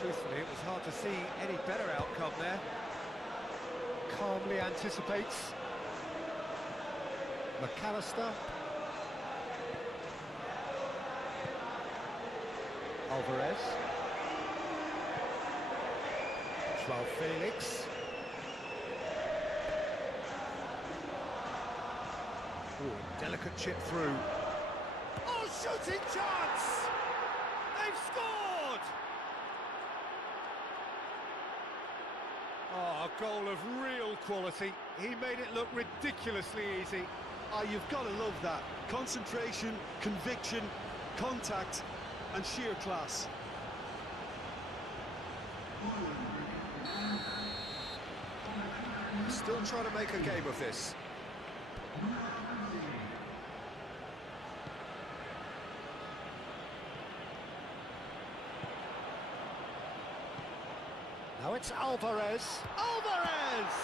Truthfully, it was hard to see any better outcome there. Calmly anticipates. McAllister. Alvarez. João Felix. Ooh, delicate chip through. Oh, shooting chance! They've scored! Oh, a goal of real quality. He made it look ridiculously easy. Oh, you've got to love that. Concentration, conviction, contact, and sheer class. Still trying to make a game of this. Now it's Alvarez. Alvarez!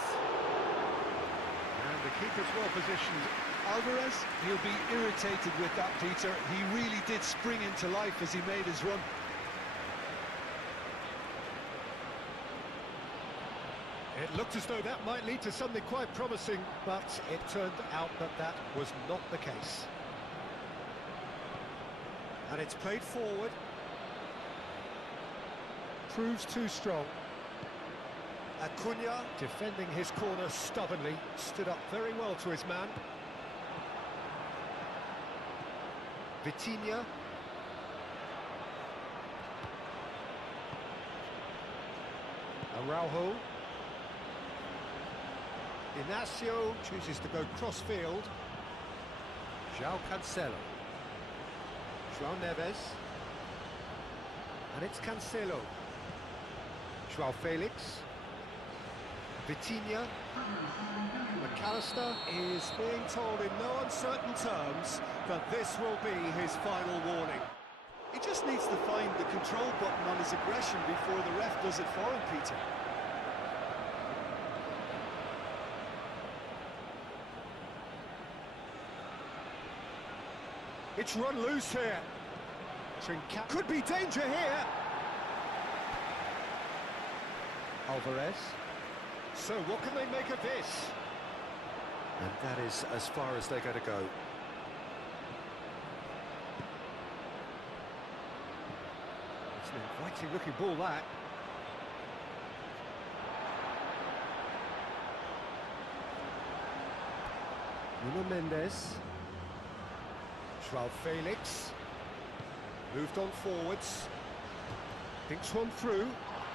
And the keeper's well positioned. Alvarez, he'll be irritated with that, Peter. He really did spring into life as he made his run. It looked as though that might lead to something quite promising, but it turned out that that was not the case. And it's played forward. Proves too strong. Acuna, defending his corner stubbornly, stood up very well to his man. Vitinha. Araujo. Inacio chooses to go cross-field. João Cancelo. João Neves. And it's Cancelo. João Felix. Vitinha. McAllister is being told in no uncertain terms that this will be his final warning. He just needs to find the control button on his aggression before the ref does it for him, Peter. It's run loose here. Trinca could be danger here. Alvarez. So what can they make of this? And that is as far as they're going to go. It's an inviting looking ball, that. Nuno Mendes. João Felix. Moved on forwards. Thinks one through.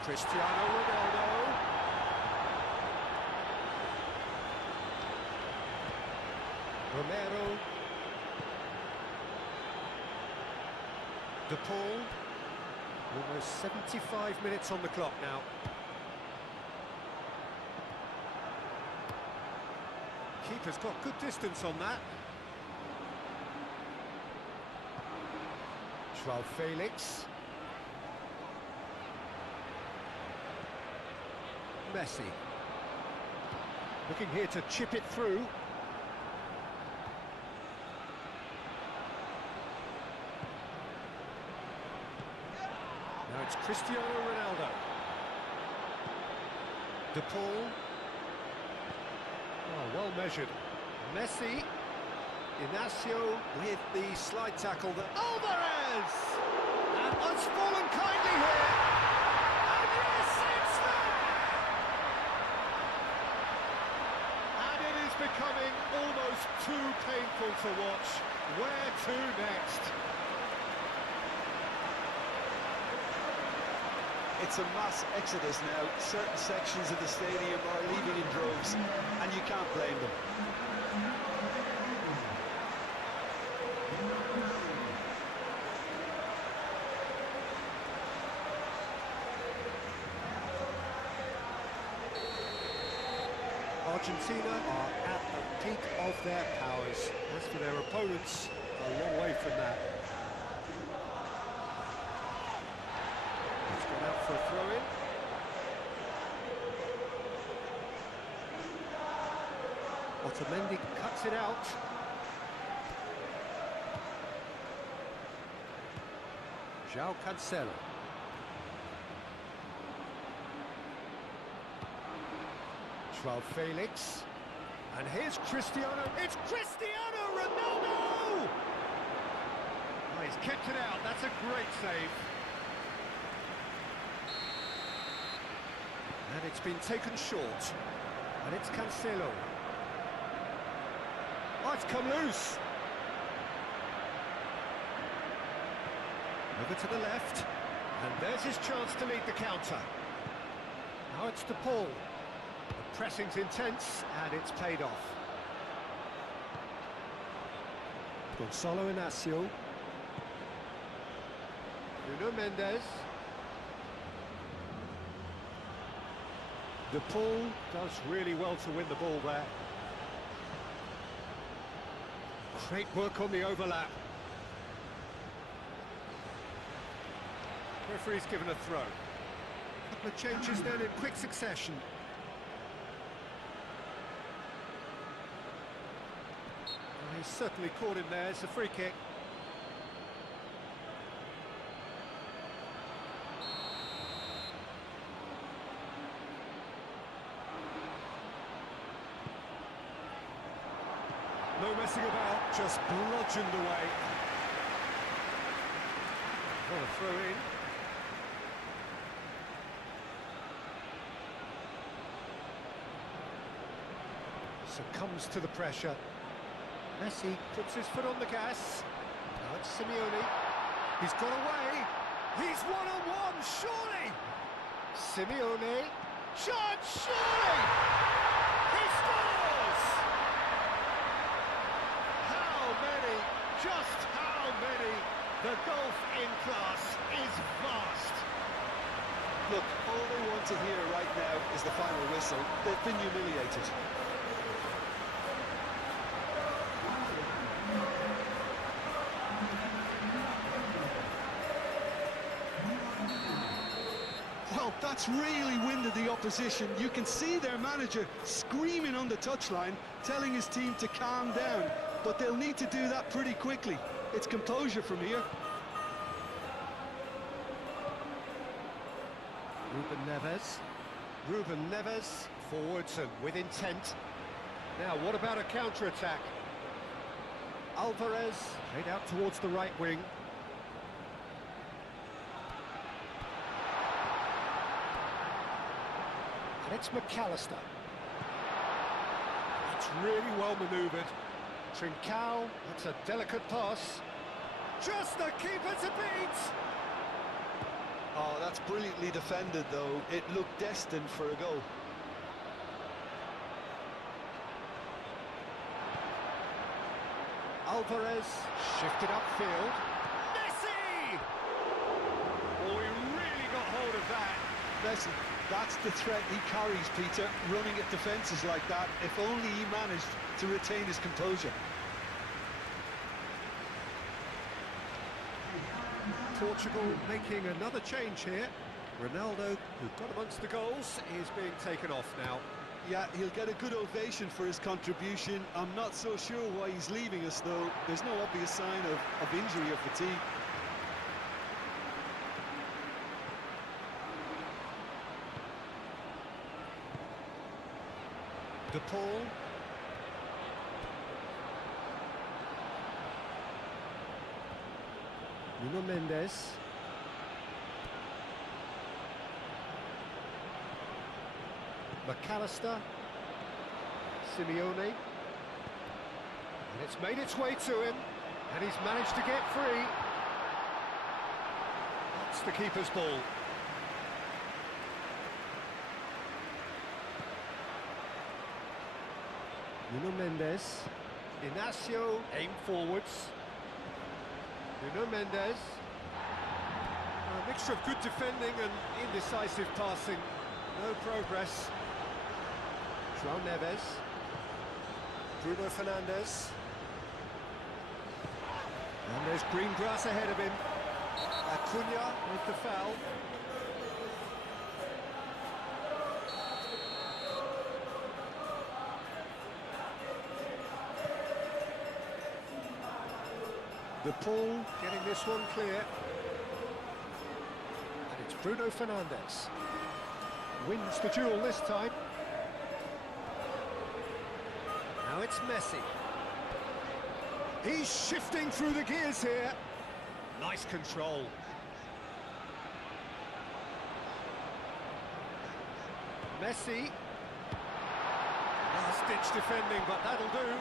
Cristiano Ronaldo. Romero. De Paul. Almost 75 minutes on the clock now. Keeper's got good distance on that. João Felix. Messi. Looking here to chip it through. Now it's Cristiano Ronaldo. De Paul. Oh, well measured. Messi. Inacio with the slide tackle that Alvarez! And it's fallen kindly here. And yes, it's there! And it is becoming almost too painful to watch. Where to next? It's a mass exodus now. Certain sections of the stadium are leaving in droves, and you can't blame them. Argentina are at the peak of their powers. As for their opponents, a long way from that. It's gone out for a throw-in. Otamendi cuts it out. João Cancelo. João Felix. And here's Cristiano. It's Cristiano Ronaldo! Oh, he's kept it out. That's a great save. And it's been taken short. And it's Cancelo. Oh, it's come loose. Over to the left. And there's his chance to lead the counter. Now it's De Paul. The pressing's intense, and it's paid off. Gonzalo Inacio. Nuno Mendes. De Paul does really well to win the ball there. Great work on the overlap. Referee's given a throw. Couple of changes then in quick succession. Well, he's certainly caught him there. It's a free kick. No messing about, just bludgeoned away. What a throw in. Succumbs to the pressure. Messi puts his foot on the gas. Now it's Simeone. He's got away. He's one-on-one, surely! Simeone. Shot, surely! He scores! How many? Just how many? The gulf in class is vast. Look, all they want to hear right now is the final whistle. They've been humiliated. Well, that's really winded the opposition. You can see their manager screaming on the touchline, telling his team to calm down. But they'll need to do that pretty quickly. It's composure from here. Ruben Neves, forwards and with intent. Now, what about a counter-attack? Alvarez, played out towards the right wing. And it's McAllister. It's really well manoeuvred. Trincao, that's a delicate pass. Just the keeper to beat! Oh, that's brilliantly defended, though. It looked destined for a goal. Alvarez, shifted upfield. Messi! Oh, he really got hold of that. Messi, that's the threat he carries, Peter, running at defences like that. If only he managed to retain his composure. Portugal making another change here. Ronaldo, who got amongst the goals, is being taken off now. Yeah, he'll get a good ovation for his contribution. I'm not so sure why he's leaving us, though. There's no obvious sign of injury or fatigue. De Paul. Nuno Mendes. McAllister. Simeone. And it's made its way to him. And he's managed to get free. That's the keeper's ball. Nuno Mendes. Inacio aim forwards. Nuno Mendes. A mixture of good defending and indecisive passing. No progress. João Neves. Bruno Fernandes. And there's green grass ahead of him. Acuna with the foul. De Paul getting this one clear. And it's Bruno Fernandes. Wins the duel this time. Now it's Messi. He's shifting through the gears here. Nice control. Messi. Last-ditch defending, but that'll do.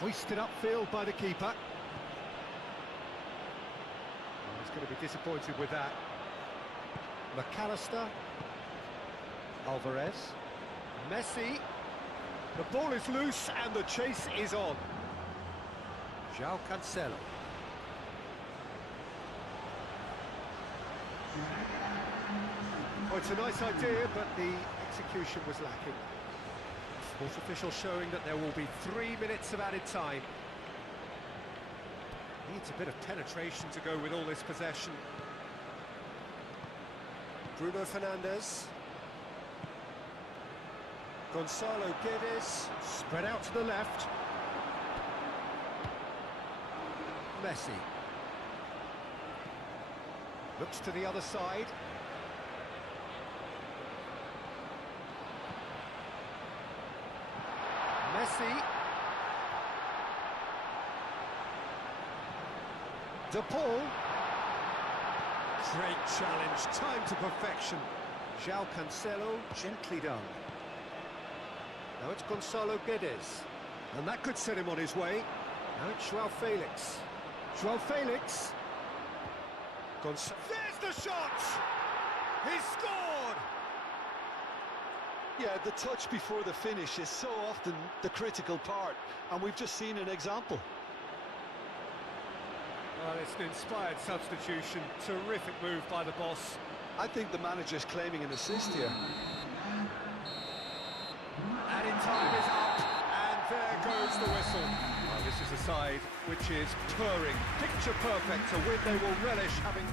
Hoisted upfield by the keeper. Oh, he's going to be disappointed with that. McAllister. Alvarez. Messi. The ball is loose and the chase is on. João Cancelo. Oh, it's a nice idea, but the execution was lacking. Fourth official showing that there will be 3 minutes of added time. Needs a bit of penetration to go with all this possession. Bruno Fernandes. Gonzalo Guedes, spread out to the left. Messi. Looks to the other side. Messi. De Paul. Great challenge, time to perfection. João Cancelo, gently done. Now it's Gonzalo Guedes, and that could set him on his way. Now it's João Felix. João Felix. There's the shot! He's scored! Yeah, the touch before the finish is so often the critical part, and we've just seen an example. Well, it's an inspired substitution. Terrific move by the boss. I think the manager's claiming an assist here. Added time is up, and there goes the whistle. Well, this is a side which is purring, picture perfect, a win they will relish having...